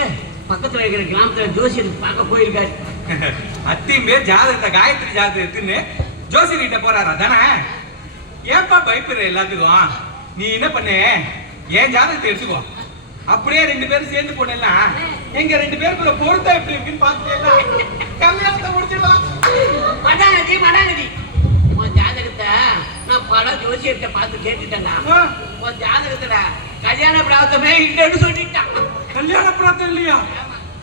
பக்கத்துல இருக்கிற கிராமத்துல ஜோசியருக்கு பார்க்க போயிருக்காரு. அத்தியும் பேர் ஜாதகத்தை காயத்ரி ஜாதகத்தை எடுத்துன்னு ஜோசியர் கிட்ட போறாரா தானே? ஏன்பா பயப்படுற எல்லாத்துக்கும்? நீ என்ன பண்ணு, என் ஜாதகத்தை எடுத்துக்கோ, அப்படியே 2 பேரும் சேர்ந்து போனேன்னா எங்க 2 பேருக்குள்ள பொருத்தம் எப்படி இருக்குன்னு பாத்துட்டேன்னா கல்யாணத்தை முடிச்சிடலாம். மடாநதி உன் ஜாதகத்தை நான் பல ஜோசியர்கிட்ட பார்த்து கேட்டுட்டேன்னா உன் ஜாதகத்துல கல்யாண பிராப்தமே இல்லைன்னு சொல்லிட்டான். கல்யாண பிராப்தம் இல்லையா?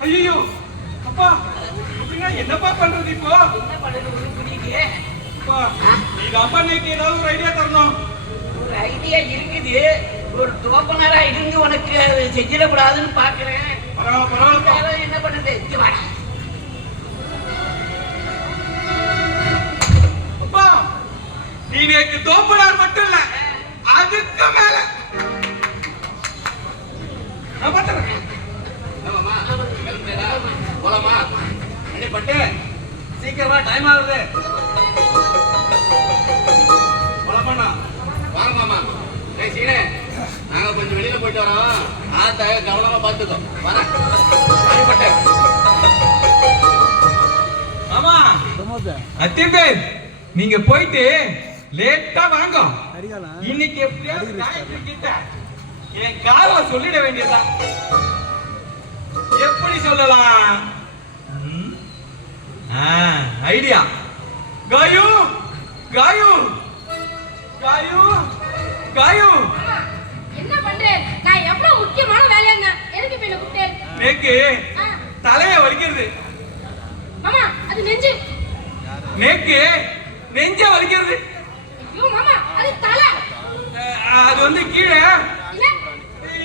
ஐயோ அப்பா அப்படின்னா என்னப்பா பண்றது இப்போ? என்ன பண்ணுறது ஒன்றும் புரியலையே. அப்பா நீங்க அப்பா நேக்கு ஏதாவது ஒரு ஐடியா தரணும். ஒரு ஐடியா இருக்குது. ஒரு தோப்பனரா இருந்து உனக்கு அது செஞ்சிடக்கூடாதுன்னு பாக்குறேன். பரவாயில்லப்பா. என்ன பண்ணுறது? இங்க வா. அப்பா நீ நேக்கு தோப்பனார் மட்டும் இல்ல, அதுக்கு மேல நான் பாத்துறேன். போலாமா? என்ன பட்டு சீக்கிரமா டைம் ஆகுது. போலாமாண்ணா? வாங்க மாமா. சீனே நாங்க கொஞ்சம் வெளியில போயிட்டு வரோம். ஆத்த கவனமா பாத்துக்கோ. வரேன். பட்டு ஆமா அத்திம்பேர், நீங்க போயிட்டு லேட்டா வாங்க. இன்னைக்கு எப்படியாவது காயத்ரி கிட்ட என் காலை சொல்லிட வேண்டியதுதான். எப்படி சொல்லலாம்? ஐடியா. காயு காயு காயு காயு, என்ன பண்றேன்? நான் எவ்வளவு முக்கியமான வேலையா இருந்தேன். எதுக்கு இப்ப என்ன கூப்பிட்டேன்? நேக்கு தலைய வலிக்கிறது. மாமா அது நெஞ்சு. நேக்கு நெஞ்ச வலிக்கிறது. ஐயோ மாமா அது தலை. அது வந்து கீழே இல்ல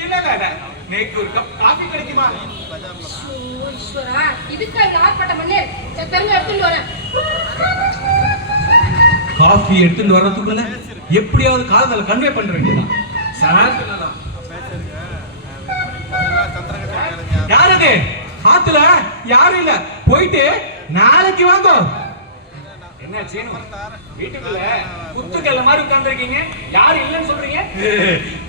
இல்ல. நேக்கு ஒரு கப் காபி கிடைக்குமா? ஈஸ்வரா, இதுக்கு அங்க ஆர்ப்பாட்ட பண்ணு. தெருங்க எடுத்துட்டு வரேன். காஃபி எடுத்துட்டு வர்றதுக்குள்ள எப்படியாவது காதல கன்வே பண்ண வேண்டியதான். சார் யாரு ஆத்துல யாரும் இல்ல, போயிட்டு நாளைக்கு வாங்க. என்ன சீனு, வீட்டுக்குள்ள குத்துக்கல்ல மாதிரி உட்கார்ந்துருக்கீங்க, யாரும் இல்லைன்னு சொல்றீங்க?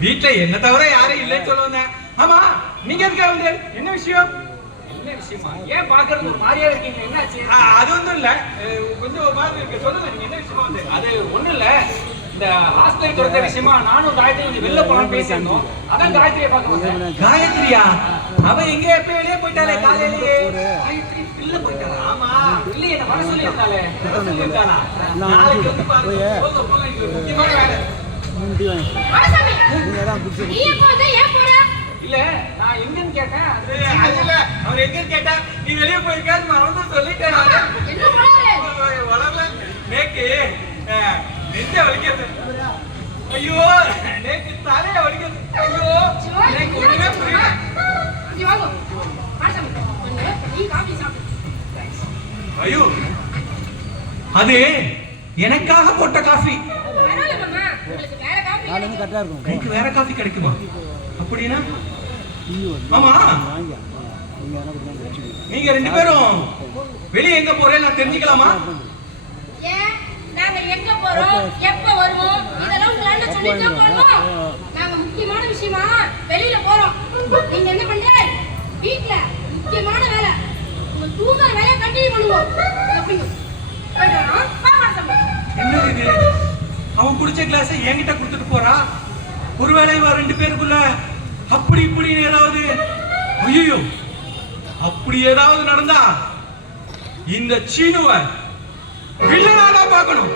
வீட்டுல என்ன தவிர யாரும் இல்லைன்னு சொல்லுவாங்க. ஆமா நீங்க எதுக்காக வந்து? என்ன விஷயம்? என்ன விஷயமா? ஏன் பாக்குறது ஒரு மாதிரியா இருக்கீங்க? என்னாச்சு? அது ஒண்ணும் இல்ல, கொஞ்சம் ஒரு மாதிரி இருக்கு. சொல்லுங்க, நீங்க என்ன விஷயமா வந்து? அது ஒண்ணும் இல்ல, இந்த ஹாஸ்டல் திறந்த விஷயமா நானும் காயத்ரி கொஞ்சம் வெளில போலான்னு பேசியிருந்தோம். அதான் காயத்ரியை பார்க்க வந்தேன். காயத்ரியா? அவ எங்க எப்ப வெளியே போயிட்டாலே காலையிலேயே. காயத்ரி வெளில போயிட்டாளா? ஆமா, வெளில என்ன வர சொல்லியிருந்தாளே. நாளைக்கு வந்து பாருங்க. போங்க போங்க, இது ஒரு முக்கியமான வேலை. வாடசாமி, நீ எப்போ வந்த? ஏன் போற? இல்ல நான் எங்கன்னு கேட்டேன். அது இல்ல, அவர் எங்கன்னு கேட்டா நீ வெளியே போயிருக்காரு மறந்து சொல்லிட்டேன். என்ன வளர? வளரல நேக்கு நெஞ்ச வலிக்கிறது. ஐயோ நேக்கு தலைய வலிக்கிறது. ஐயோ நேக்கு ஒண்ணுமே புரியல. நீ வாங்க. வாடசாமி, நீ காபி சாப்பிடு. ஐயோ அது எனக்காக போட்ட காஃபி. பரவாயில்ல மாமா, உங்களுக்கு வேற காபி கரெக்டா இருக்கும். எனக்கு வேற காஃபி கிடைக்குமா? அப்படின்னா ஆமா, நீங்க ரெண்டு பேரும் வெளியே எங்க போறேன்னு நான் தெரிஞ்சுக்கலாமா? ஏன் நாங்க எங்க போறோம், எப்ப வருவோம், இதெல்லாம் உங்களால சொல்லிட்டு தான் போறோம். நாங்க முக்கியமான விஷயமா வெளியில போறோம். நீங்க என்ன பண்றீங்க? வீட்ல முக்கியமான வேலை, உங்க தூங்குற வேலையை கண்டினியூ பண்ணுவோம். அப்படிங்க போயிட்டு வரோம். பாப்பா சாமி, என்ன இது? அவன் குடிச்ச கிளாஸை என்கிட்ட கொடுத்துட்டு போறா. ஒருவேளை இவ ரெண்டு பேருக்குள்ள அப்படி இப்படி ஏதாவது, ஐயோ அப்படி ஏதாவது நடந்தா இந்த சீனுவ வில்லனாடா பார்க்கணும்.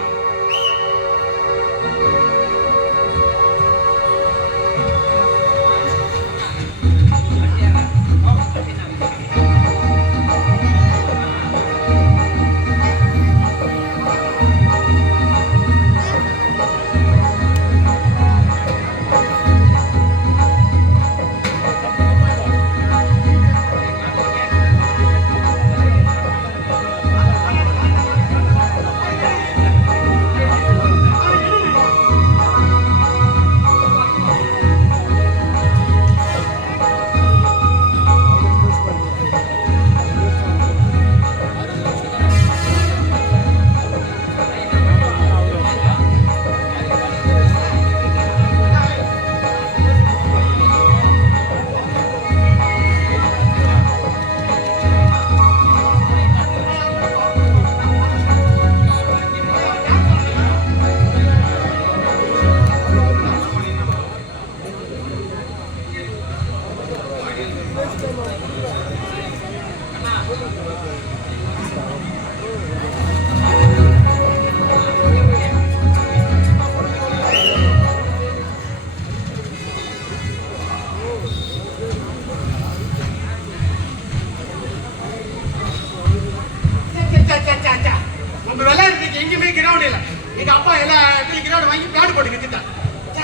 நம்ம விளையாடுறதுக்கு எங்கேயுமே கிரவுண்ட் இல்லை. எங்க அப்பா எல்லா இடத்துலயும் கிரவுண்ட் வாங்கி பிளாட் போட்டு வச்சுட்டான்.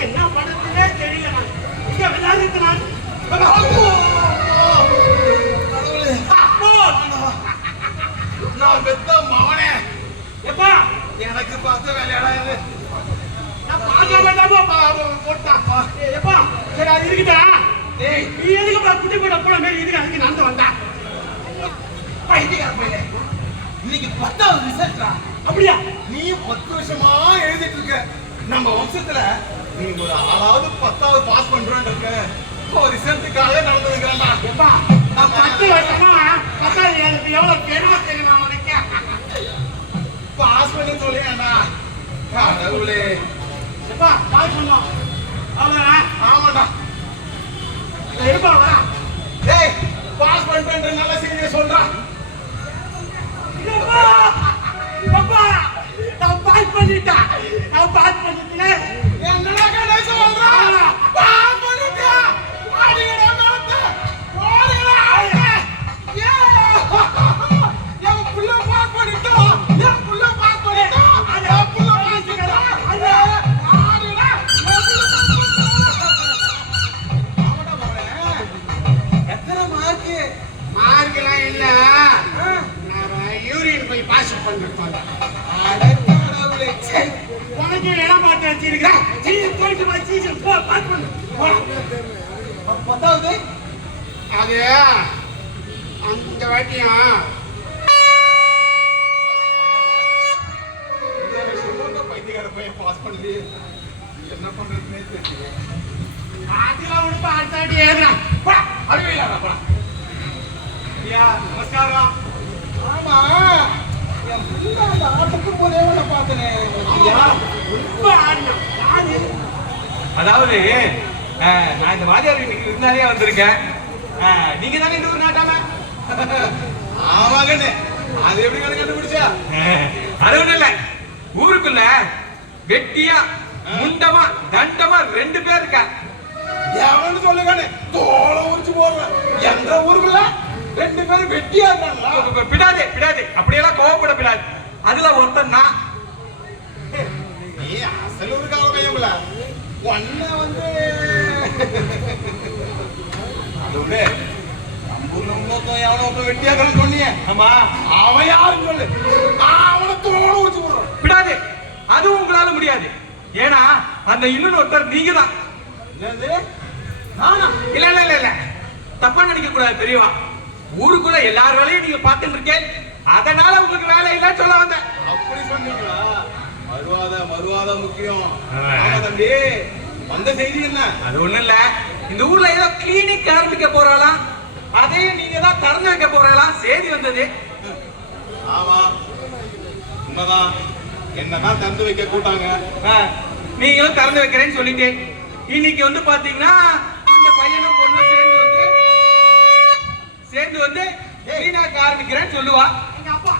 என்ன பண்றதுன்னே தெரியல. நான் இங்க விளையாடுறது நான் பெத்த மவனே எப்பா எனக்கு பார்த்த வேலையாடா இது. நான் பார்க்காம போட்டாப்பா. எப்பா சரி அது இருக்குதா? டேய் நீ எதுக்குப்பா குட்டி போட்ட போன மாரி இதுக்கு அதுக்கு நடந்து வந்தா? பைத்தியக்கார பையனே, இன்னைக்கு 10வது ரிசல்ட்ரா. அப்படியா? நீ 10 வருஷமா எழுதிட்டு இருக்க. நம்ம வம்சத்துல நீ ஒரு ஆளாவது 10வது பாஸ் பண்றோன்னு இருக்க. இப்போ ரிசல்ட்டுக்காக நடந்துருக்கா. எப்பா நான் 10 வருஷமா 10வது எனக்கு எவ்வளவு பெருமை தெரியுமா உனக்கு? பாஸ் பண்ணி சொல்லியாண்டா. கடவுளே. எப்பா பாஸ் பண்ணோம். அவ்வளோண்ணா. ஆமாண்டா. இருப்பா வரா. டேய் பாஸ் பண்ணிட்டு நல்ல செய்தியை சொல்றா. எப்பா எப்பா நான் பாஸ் பண்ணிட்டேன். நான் பாஸ் பண்ணிட்டேன். என்னடா கதை சொல்றா? பாஸ் பண்ணிட்டியா? அடிங்கடா மேலத்தை. ஓடுங்கடா. ஏ! என் புள்ள பாஸ் பண்ணிட்டா. என் புள்ள பாஸ் பண்ணிட்டா. என் புள்ள பாஸ் பண்ணிட்டா. அடே! ஆடுடா. என் புள்ள பாஸ் பண்ணிட்டா. ஆமாடா மகனே. எத்தனை மார்க்? மார்க்கெல்லாம் இல்ல. நான் யூரின் போய் பாஸ் பண்ணிருக்கோம். அட கடவுளே. சரி. உனக்கு இடம் பார்த்து வச்சிருக்கிறேன். சீசன் போயிட்டு வா சீசன் போ பாஸ் பண்ணு. போலாம். 10வது அது அந்த வாட்டியும் பைத்தியக்கார பையன் பாஸ் பண்ணி என்ன பண்றதுன்னே தெரியல. அதெல்லாம் உனக்கு அடுத்த வாட்டி ஏறுறான். போ அடிவையிலாடா. ஐயா நமஸ்காரம். ஆமா என் பிள்ளை அந்த ஆட்டுக்கு போதே நான் பார்த்தனே. ஐயா ரொம்ப ஆடினான். யாரு? அதாவது நான் இந்த வாத்தியார் வீட்டுக்கு விருந்தாளியா வந்திருக்கேன். நீங்க தானே இந்த ஊர் நாட்டாம? ஆமாங்கண்ணே. அது எப்படி கண்டுபிடிச்சா? அது ஒண்ணும் இல்ல, ஊருக்குள்ள வெட்டியா முண்டமா தண்டமா 2 பேர் இருக்கா. எவன்னு சொல்லுங்கண்ணே, தோலை உரிச்சு போடுறேன். எந்த ஊருக்குள்ள 2 பேரும் வெட்டியா இருக்காங்களா? பிடாது பிடாது, அப்படியெல்லாம் கோவப்பட பிடாது. அதுல ஒருத்தன் நான். நீ அசல் ஊருக்கார பையன்ல ஒன்ன வந்து அது விடு. நம்ம ஊர்ல எவனோ வெட்டியா இருக்கான்னு சொன்னீங்க. ஆமா, அவன் யாருன்னு சொல்லு. அவனை தோலை உரிச்சு போடுறான். பிடாது. அதுவும் உங்களால முடியாது. ஏன்னா அந்த இன்னொரு ஒருத்தர் நீங்க தான். என்னது? நானா? இல்ல இல்ல இல்ல இல்ல, தப்பா நினைக்க கூடாது பெரியவா. ஊருக்குள்ள எல்லார் வேலையும் நீங்க பார்த்துட்டு இருக்கேன், அதனால உங்களுக்கு வேலை இல்ல சொல்ல வந்தேன். அப்படி சொன்னீங்களா? மறுவாத முக்கியம். ஆமா. ஆமா தம்பி, வந்த செய்தி என்ன? அது ஒண்ணும் இல்ல, இந்த ஊர்ல ஏதோ கிளினிக் ஆரம்பிக்க போறாளாம், அதையும் நீங்க தான் திறந்து வைக்க போறாளாம் செய்தி வந்தது. ஆமா உண்மைதான். என்னதான் திறந்து வைக்க கூட்டாங்க. நீங்களும் திறந்து வைக்கிறேன்னு சொல்லிட்டேன். இன்னைக்கு வந்து பாத்தீங்கன்னா அந்த பையனும் பொண்ணும் சேர்ந்து வந்து கிளினிக் ஆரம்பிக்கிறேன்னு சொல்லுவா. எங்க அப்பா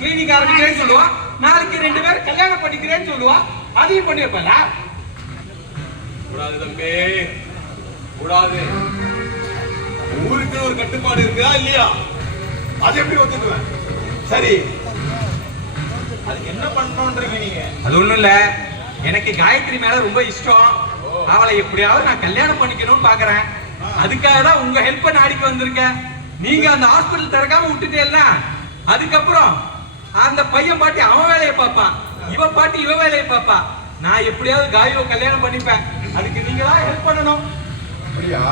கிளினிக் ஆரம்பிக்கிறேன்னு சொல்லுவா. நாளைக்கு 2 பேரும் கல்யாணம் பண்ணிக்கிறேன்னு சொல்லுவா. அதையும் பண்ணி வைப்பல. கூடாது தம்பி, கூடாது. ஊருக்கு ஒரு கட்டுப்பாடு இருக்கா இல்லையா? அது எப்படி ஒத்துக்குவேன்? சரி, அதுக்கு என்ன பண்ணணும்ன்றீங்க நீங்க? அது ஒண்ணும் இல்ல, எனக்கு காயத்ரி மேல ரொம்ப இஷ்டம். அவளை எப்படியாவது நான் கல்யாணம் பண்ணிக்கணும்னு பாக்குறேன். அதுக்காக தான் உங்க ஹெல்ப்ப நாடிக்கு வந்திருக்கேன். நீங்க அந்த ஹாஸ்பிடல் திறக்காம விட்டுட்டேன்னா அதுக்கப்புறம் அந்த பையன் பாட்டி அவன் வேலையை பார்ப்பான், இவ பாட்டி இவ வேலையை பார்ப்பா. நான் எப்படியாவது காயோ கல்யாணம் பண்ணிப்பேன். அதுக்கு நீங்க தான் ஹெல்ப் பண்ணணும். அப்படியா?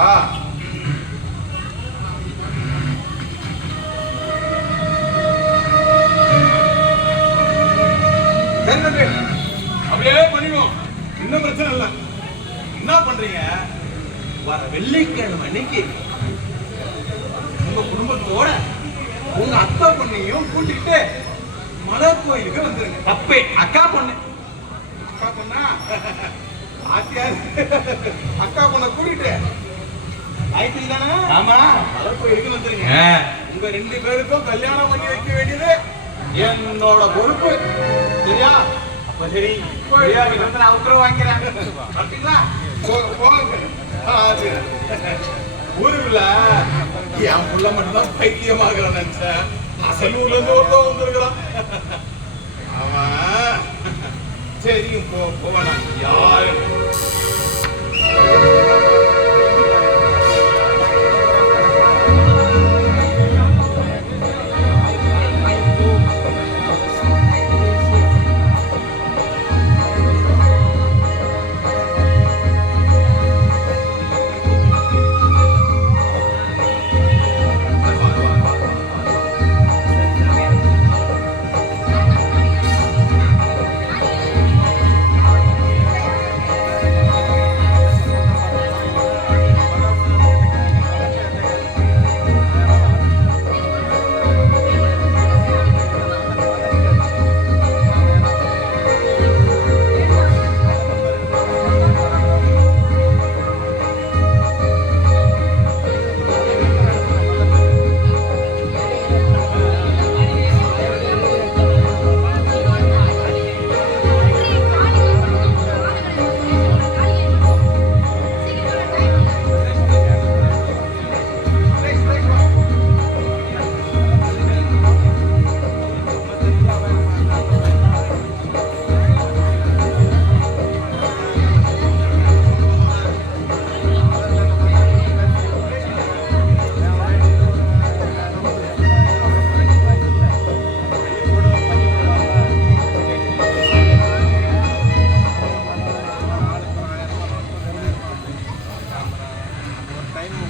சரி தம்பி, அப்படியே பண்ணிடுவோம். இன்னும் பிரச்சனை இல்லை. என்ன பண்றீங்க? வர வெள்ளிக்கிழமை அன்னைக்கு உங்க குடும்பத்தோட உங்க அக்கா பொண்ணையும் கூட்டிட்டு மலை கோயிலுக்கு வந்துருங்க. தப்பே, அக்கா பொண்ணு. அக்கா பொண்ணா? ஆத்தியார் அக்கா பொண்ணை கூட்டிட்டு காயத்ரி தானே? ஆமா. மலை கோயிலுக்கு வந்துருங்க. உங்க 2 பேருக்கும் கல்யாணம் பண்ணி வைக்க வேண்டியது என்னோட பொறுப்பு. சரியா? அப்ப சரி, இங்க வந்து நான் உத்தரவு வாங்கிக்கிறேன். அப்படிங்களா? போங்க. ஊருக்குள்ள என் புள்ள மட்டும்தான் பைத்தியமாகறான் நினைச்சேன். அசல் ஊர்ல இருந்து ஒருத்தன் வந்திருக்கிறான். அவன் சரி போவானா யாரு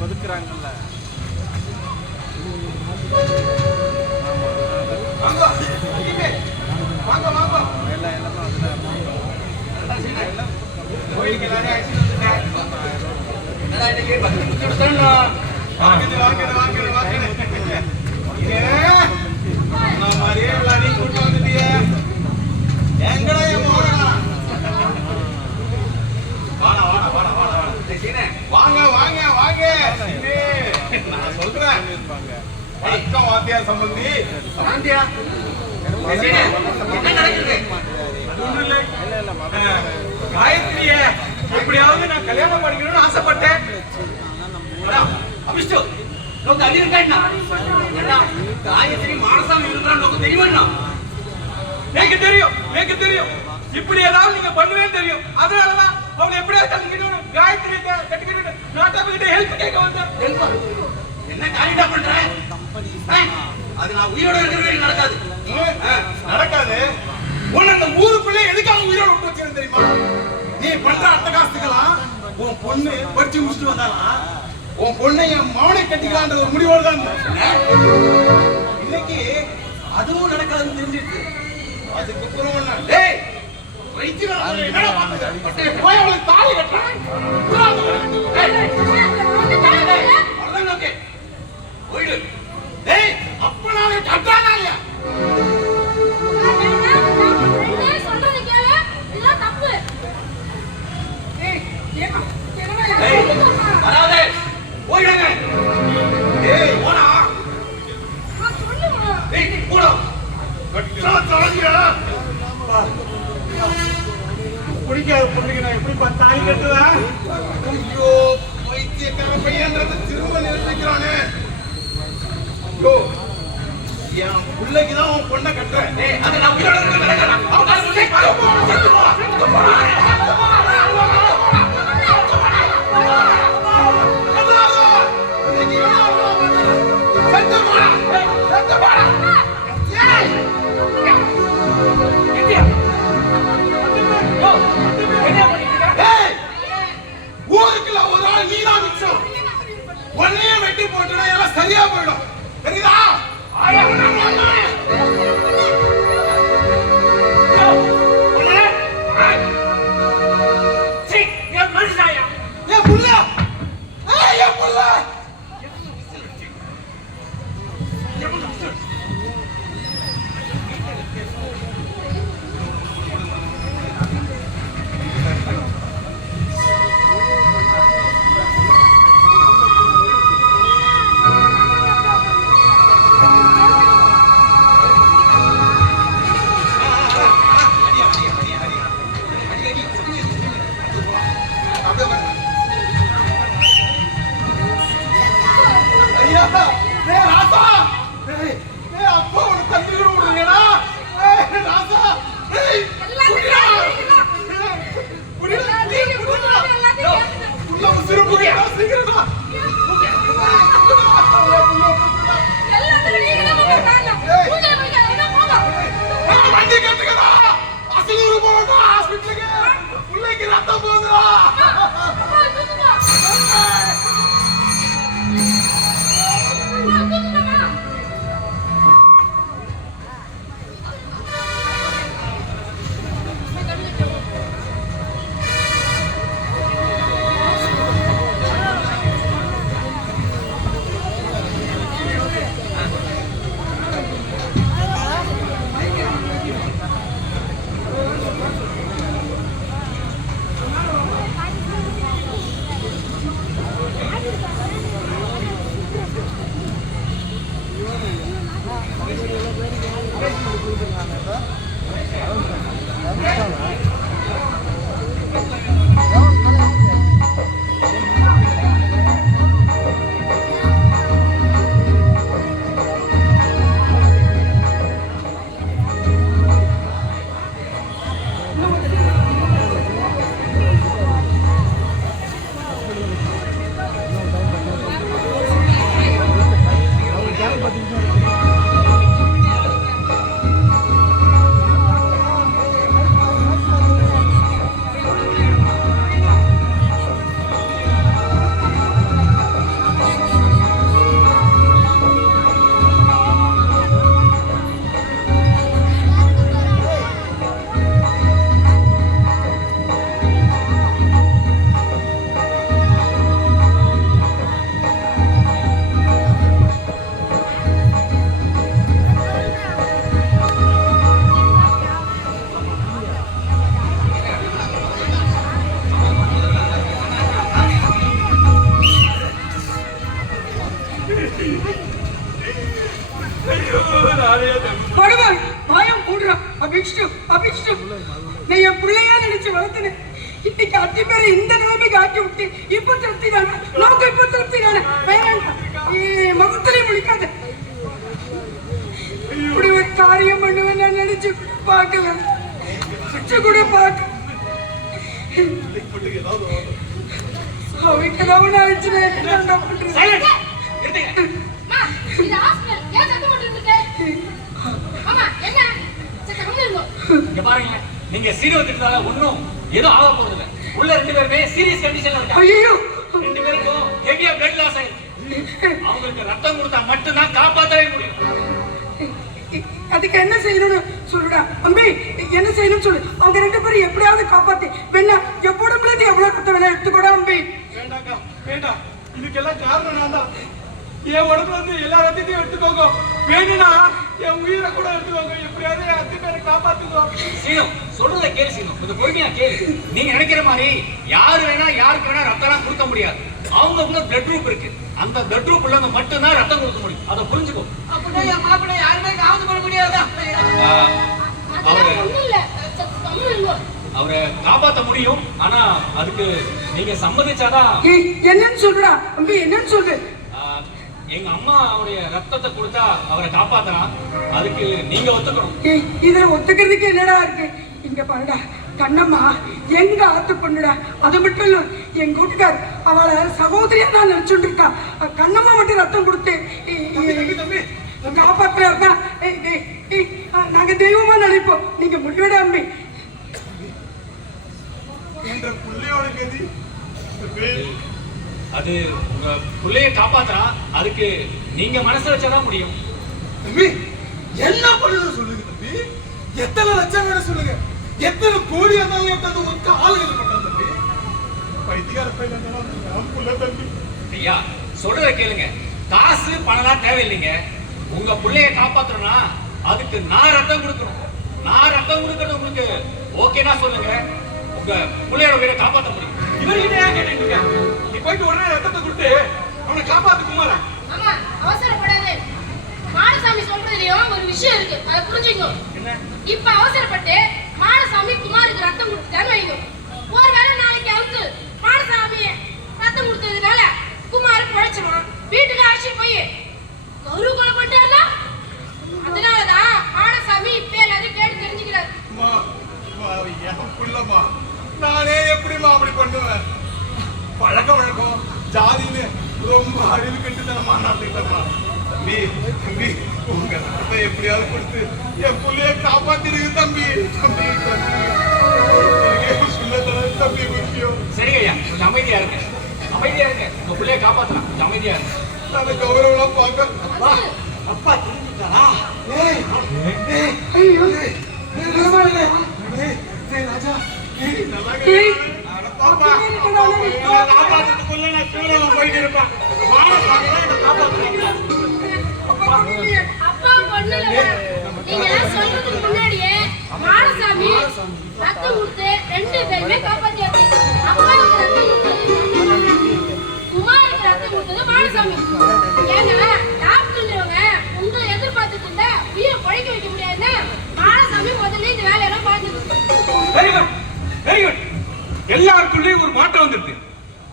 ஒதுக்குறாங்கல்ல. வாங்க வாங்க வாங்க நான் சொல்றேன் வணக்கம் வாத்தியார் சம்பந்தி. காயத்ரிய எப்படியாவது நான் கல்யாணம் பண்ணிக்கணும்னு ஆசைப்பட்டேன். அபிஷ்டு நோக்கு அடி இருக்கா காயத்ரி மானசாமி இருக்கிறான் நோக்கு தெரியுமா? எனக்கு தெரியும் இப்படி ஏதாவது நீங்க பண்ணுவேன்னு தெரியும். அதனாலதான் அவளை எப்படியாவது கட்டிக்கணும் காயத்ரி கட்டிக்கிட்டு நான் கிட்ட ஹெல்ப் கேட்க வந்தேன். என்ன காரியடா பண்ற? அது நான் உயிரோட இருக்கிறது நடக்காது. நடக்காது. உன்னை அந்த ஊருக்குள்ள எதுக்காக உயிரோட விட்டு வச்சிருந்தேன் தெரியுமா? நீ பண்ற அட்டகாசத்துக்கெல்லாம் உன் பொண்ணு படிச்சு முடிச்சுட்டு வந்தாலாம் உன் பொண்ணை என் மகனை கட்டிக்கலான்ற ஒரு முடிவோடு தான் இன்னைக்கு அதுவும் நடக்காதுன்னு தெரிஞ்சிருக்கு. அதுக்கப்புறம் டேய் போய் அவளுக்கு தாலி கட்டுறான். போயிடு. டேய் அப்ப நாளை கட்டானா இல்லையா? சொல்றது கேளு, இதெல்லாம் தப்பு. வராதே போயிடுங்க. டேய் போடா. சொல்லுமா? டேய் போடா. கட்டா தாலியா? பிடிக்காத பொண்ணுக்கு நான் எப்படி தாலி கட்டுவேன்? ஐயோ பைத்தியக்கார பையன்றத திரும்ப நிறுத்திக்கிறானே. ஐயோ என் பிள்ளைக்கு தான் உன் பொண்ணை கட்டுறேன். டேய் அது நான் உயிரோட இருக்கிறது நடக்காது. அவன் சொல்லி ஊருக்குள்ள ஒரு ஆள் நீதான் மிச்சம். ஒன்னையே வெட்டி போட்டுனா எல்லாம் சரியா போயிடும். தெரியுதா? படுவாய் பயம் கூடுறான். அபிஷ்டு நான் என் பிள்ளையா நினைச்சு வளர்த்தேன். இன்னைக்கு அத்தி பேரை இந்த நிலைமைக்கு ஆக்கி விட்டு இப்ப திருப்தி தானே நமக்கு இப்ப திருப்தி தானே வேணாம் முகத்திலையும் முடிக்காத. இப்படி ஒரு காரியம் பண்ணுவேன் நான் நினைச்சு பார்க்கல. சிச்சு கூட பார்க்க அவைக்கு நான் ஆயிடுச்சு. என்ன பண்றேன்? அம்மா, இது ஹாஸ்பிடல். ஏன் சத்தம் போட்டுட்டு இருக்க? அம்மா, என்ன? சத்தம் இருங்க. இங்க பாருங்க, நீங்க சீரியஸ் திட்டதால ஒண்ணும் ஏதோ ஆக போறது இல்ல. உள்ள 2 பேருமே சீரியஸ் கண்டிஷன்ல இருக்காங்க. ஐயோ, 2 பேருக்கும் ஹெவியா பிளட் லாஸ் ஆயிருக்கு. அவங்களுக்கு ரத்தம் கொடுத்தா மட்டும் தான் காப்பாத்தவே முடியும். அதுக்கு என்ன செய்யணும்னு சொல்லுடா அம்பி. என்ன செய்யணும்னு சொல்லு. அவங்க 2 பேரும் எப்படியாவது காப்பாத்தி வேணா எப்போதும் எவ்வளவு ரத்தம் வேணா எடுத்துக்கூட அம்பி. வேண்டாக்கா வேண்டாம், இதுக்கெல்லாம் காரணம் நான் தான். என் உடம்புல இருந்து எல்லா ரத்தத்தையும் எடுத்துக்கோங்க. வேணும்னா என் உயிரை கூட எடுத்துக்கோங்க. எப்படியாவது என் அத்தி பேரை காப்பாத்துக்கோ. சீனம் சொல்றத கேளு சீனம், கொஞ்சம் பொறுமையா கேளு. நீங்க நினைக்கிற மாதிரி யாருக்கு வேணா ரத்தம் கொடுக்க முடியாது. அவங்களுக்கு பிளட் குரூப் இருக்கு. அந்த பிளட் குரூப் உள்ளவங்க மட்டும் தான் ரத்தம் கொடுக்க முடியும். அதை புரிஞ்சுக்கோ. அப்படின்னா என் மாப்பிள்ளை யாருமே காவந்து பண்ண முடியாதா? அதெல்லாம் ஒண்ணும் இல்ல. சத்தம் இருங்க. அவரை காப்பாத்த முடியும். ஆனா அதுக்கு நீங்க சம்மதிச்சாதான். என்னன்னு சொல்லுடா அம்பி, என்னன்னு சொல்லு. எங்க அம்மா அவருடைய ரத்தத்தை கொடுத்தா அவரை காப்பாத்தலாம். அதுக்கு நீங்க ஒத்துக்கணும். இதுல ஒத்துக்கிறதுக்கு என்னடா இருக்கு? இங்க பாருடா கண்ணம்மா எங்க ஆத்து பொண்ணுடா. அது மட்டும் இல்ல, எங்க வீட்டுக்கார் அவளை சகோதரியா தான் நினைச்சுட்டு இருக்கா. கண்ணம்மா மட்டும் ரத்தம் கொடுத்து காப்பாத்துறா. நாங்க தெய்வமா நினைப்போம். நீங்க முன்னோட அம்பி. புள்ளையோட கதி அது உங்க பிள்ளைய காப்பாத்தலாம். அதுக்கு நீங்க மனசு வச்சாதான் முடியும். தம்பி என்ன பண்ணுது சொல்லுங்க தம்பி. எத்தனை லட்சம் வேணும் சொல்லுங்க. எத்தனை கோடி இருந்தாலும் எத்தனை ஒரு ஆளுங்க பண்றது தம்பி. பைத்தியார பையன் தம்பி. ஐயா சொல்றத கேளுங்க. காசு பணம்லாம் தேவையில்லைங்க. உங்க பிள்ளைய காப்பாத்தணும்னா அதுக்கு நான் ரத்தம் கொடுக்கணும். நான் ரத்தம் கொடுக்கறது உங்களுக்கு ஓகேனா சொல்லுங்க. உங்க பிள்ளையோட உயிரை காப்பாற்ற முடியும். இவர்கிட்ட ஏன் கேட்டுட்டு இருக்க? நீ போயிட்டு உடனே ரத்தத்தை கொடுத்து அவனை காப்பாத்து குமாரா. அம்மா, அவசரப்படாதே. மாடசாமி சொல்றதுலயும் ஒரு விஷயம் இருக்கு. அதை புரிஞ்சுக்கோ. இப்ப அவசரப்பட்டு மாடசாமி குமாருக்கு ரத்தம் கொடுத்தான்னு வைங்க. ஒருவேளை நாளைக்கு அவுத்து மாடசாமி ரத்தம் கொடுத்ததுனால குமார் பிழைச்சிருவான். வீட்டுக்கு அழைச்சிட்டு போய் கௌரவ கொலை பண்ணிட்டாருன்னா அதனாலதான் மாடசாமி இப்ப எல்லாத்தையும் கேட்டு தெரிஞ்சுக்கிறாரு. புள்ளம்மா நானே எப்படிமா அப்படி பண்ணுவேன்? பழக்க வழக்கம் ஜாதின்னு ரொம்ப அறிவு கட்டுத்தனமா நடந்துட்டமா. தம்பி தம்பி உங்க ரத்தத்தை எப்படியாவது கொடுத்து என் புள்ளைய காப்பாத்திருக்கு தம்பி. தம்பி தம்பி விஷயம். சரிங்க ஐயா, கொஞ்சம் அமைதியா இருங்க. அமைதியா இருங்க. உங்க பிள்ளைய காப்பாத்தலாம். கொஞ்சம் அமைதியா இருங்க. நான் கௌரவம் பார்க்க அப்பா தெரிஞ்சுட்டாரா? ராஜா காப்பாத்துக்குள்ள நான் சூழலாம் போயிட்டு இருப்பேன். அப்பா பொண்ணு நீங்க சொல்றதுக்கு முன்னாடியே மாடசாமி ரத்தம் கொடுத்து 2 பேருமே காப்பாத்தியாச்சு. அப்பாவுக்கு ரத்தம் கொடுத்தது குமாருக்கு ரத்தம் கொடுத்தது மாடசாமி. ஏன்னா டாக்டர்ன்றவங்க உங்களை எதிர்பார்த்துட்டு இருந்தா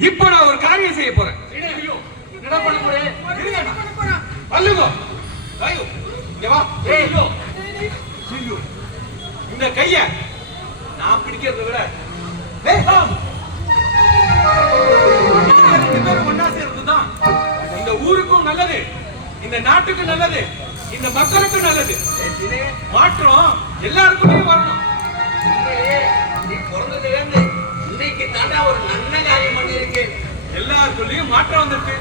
இப்போ நான் ஒரு காரியம் செய்ய போறேன். ஐயோ, என்னடா பண்ண போறே? இருங்கடா. அல்லுங்க. ஐயோ, இங்க வா. ஏய், ஐயோ. ஐயோ. இந்த கைய நான் பிடிக்கிறதை விட டேய், வா. நீங்க ரெண்டு பேரும் ஒண்ணா சேர்ந்துதான் இந்த ஊருக்கும் நல்லது, இந்த நாட்டுக்கும் நல்லது, இந்த மக்களுக்கும் நல்லது. மாற்றம் எல்லாருக்குமே வரணும். உண்மையிலே நீ பிறந்ததுல இருந்து இன்னைக்கு தாண்டா ஒரு நல்ல காரியம் பண்ணி இருக்கு. எல்லாருக்குள்ளயும் மாற்றம் வந்திருக்கு.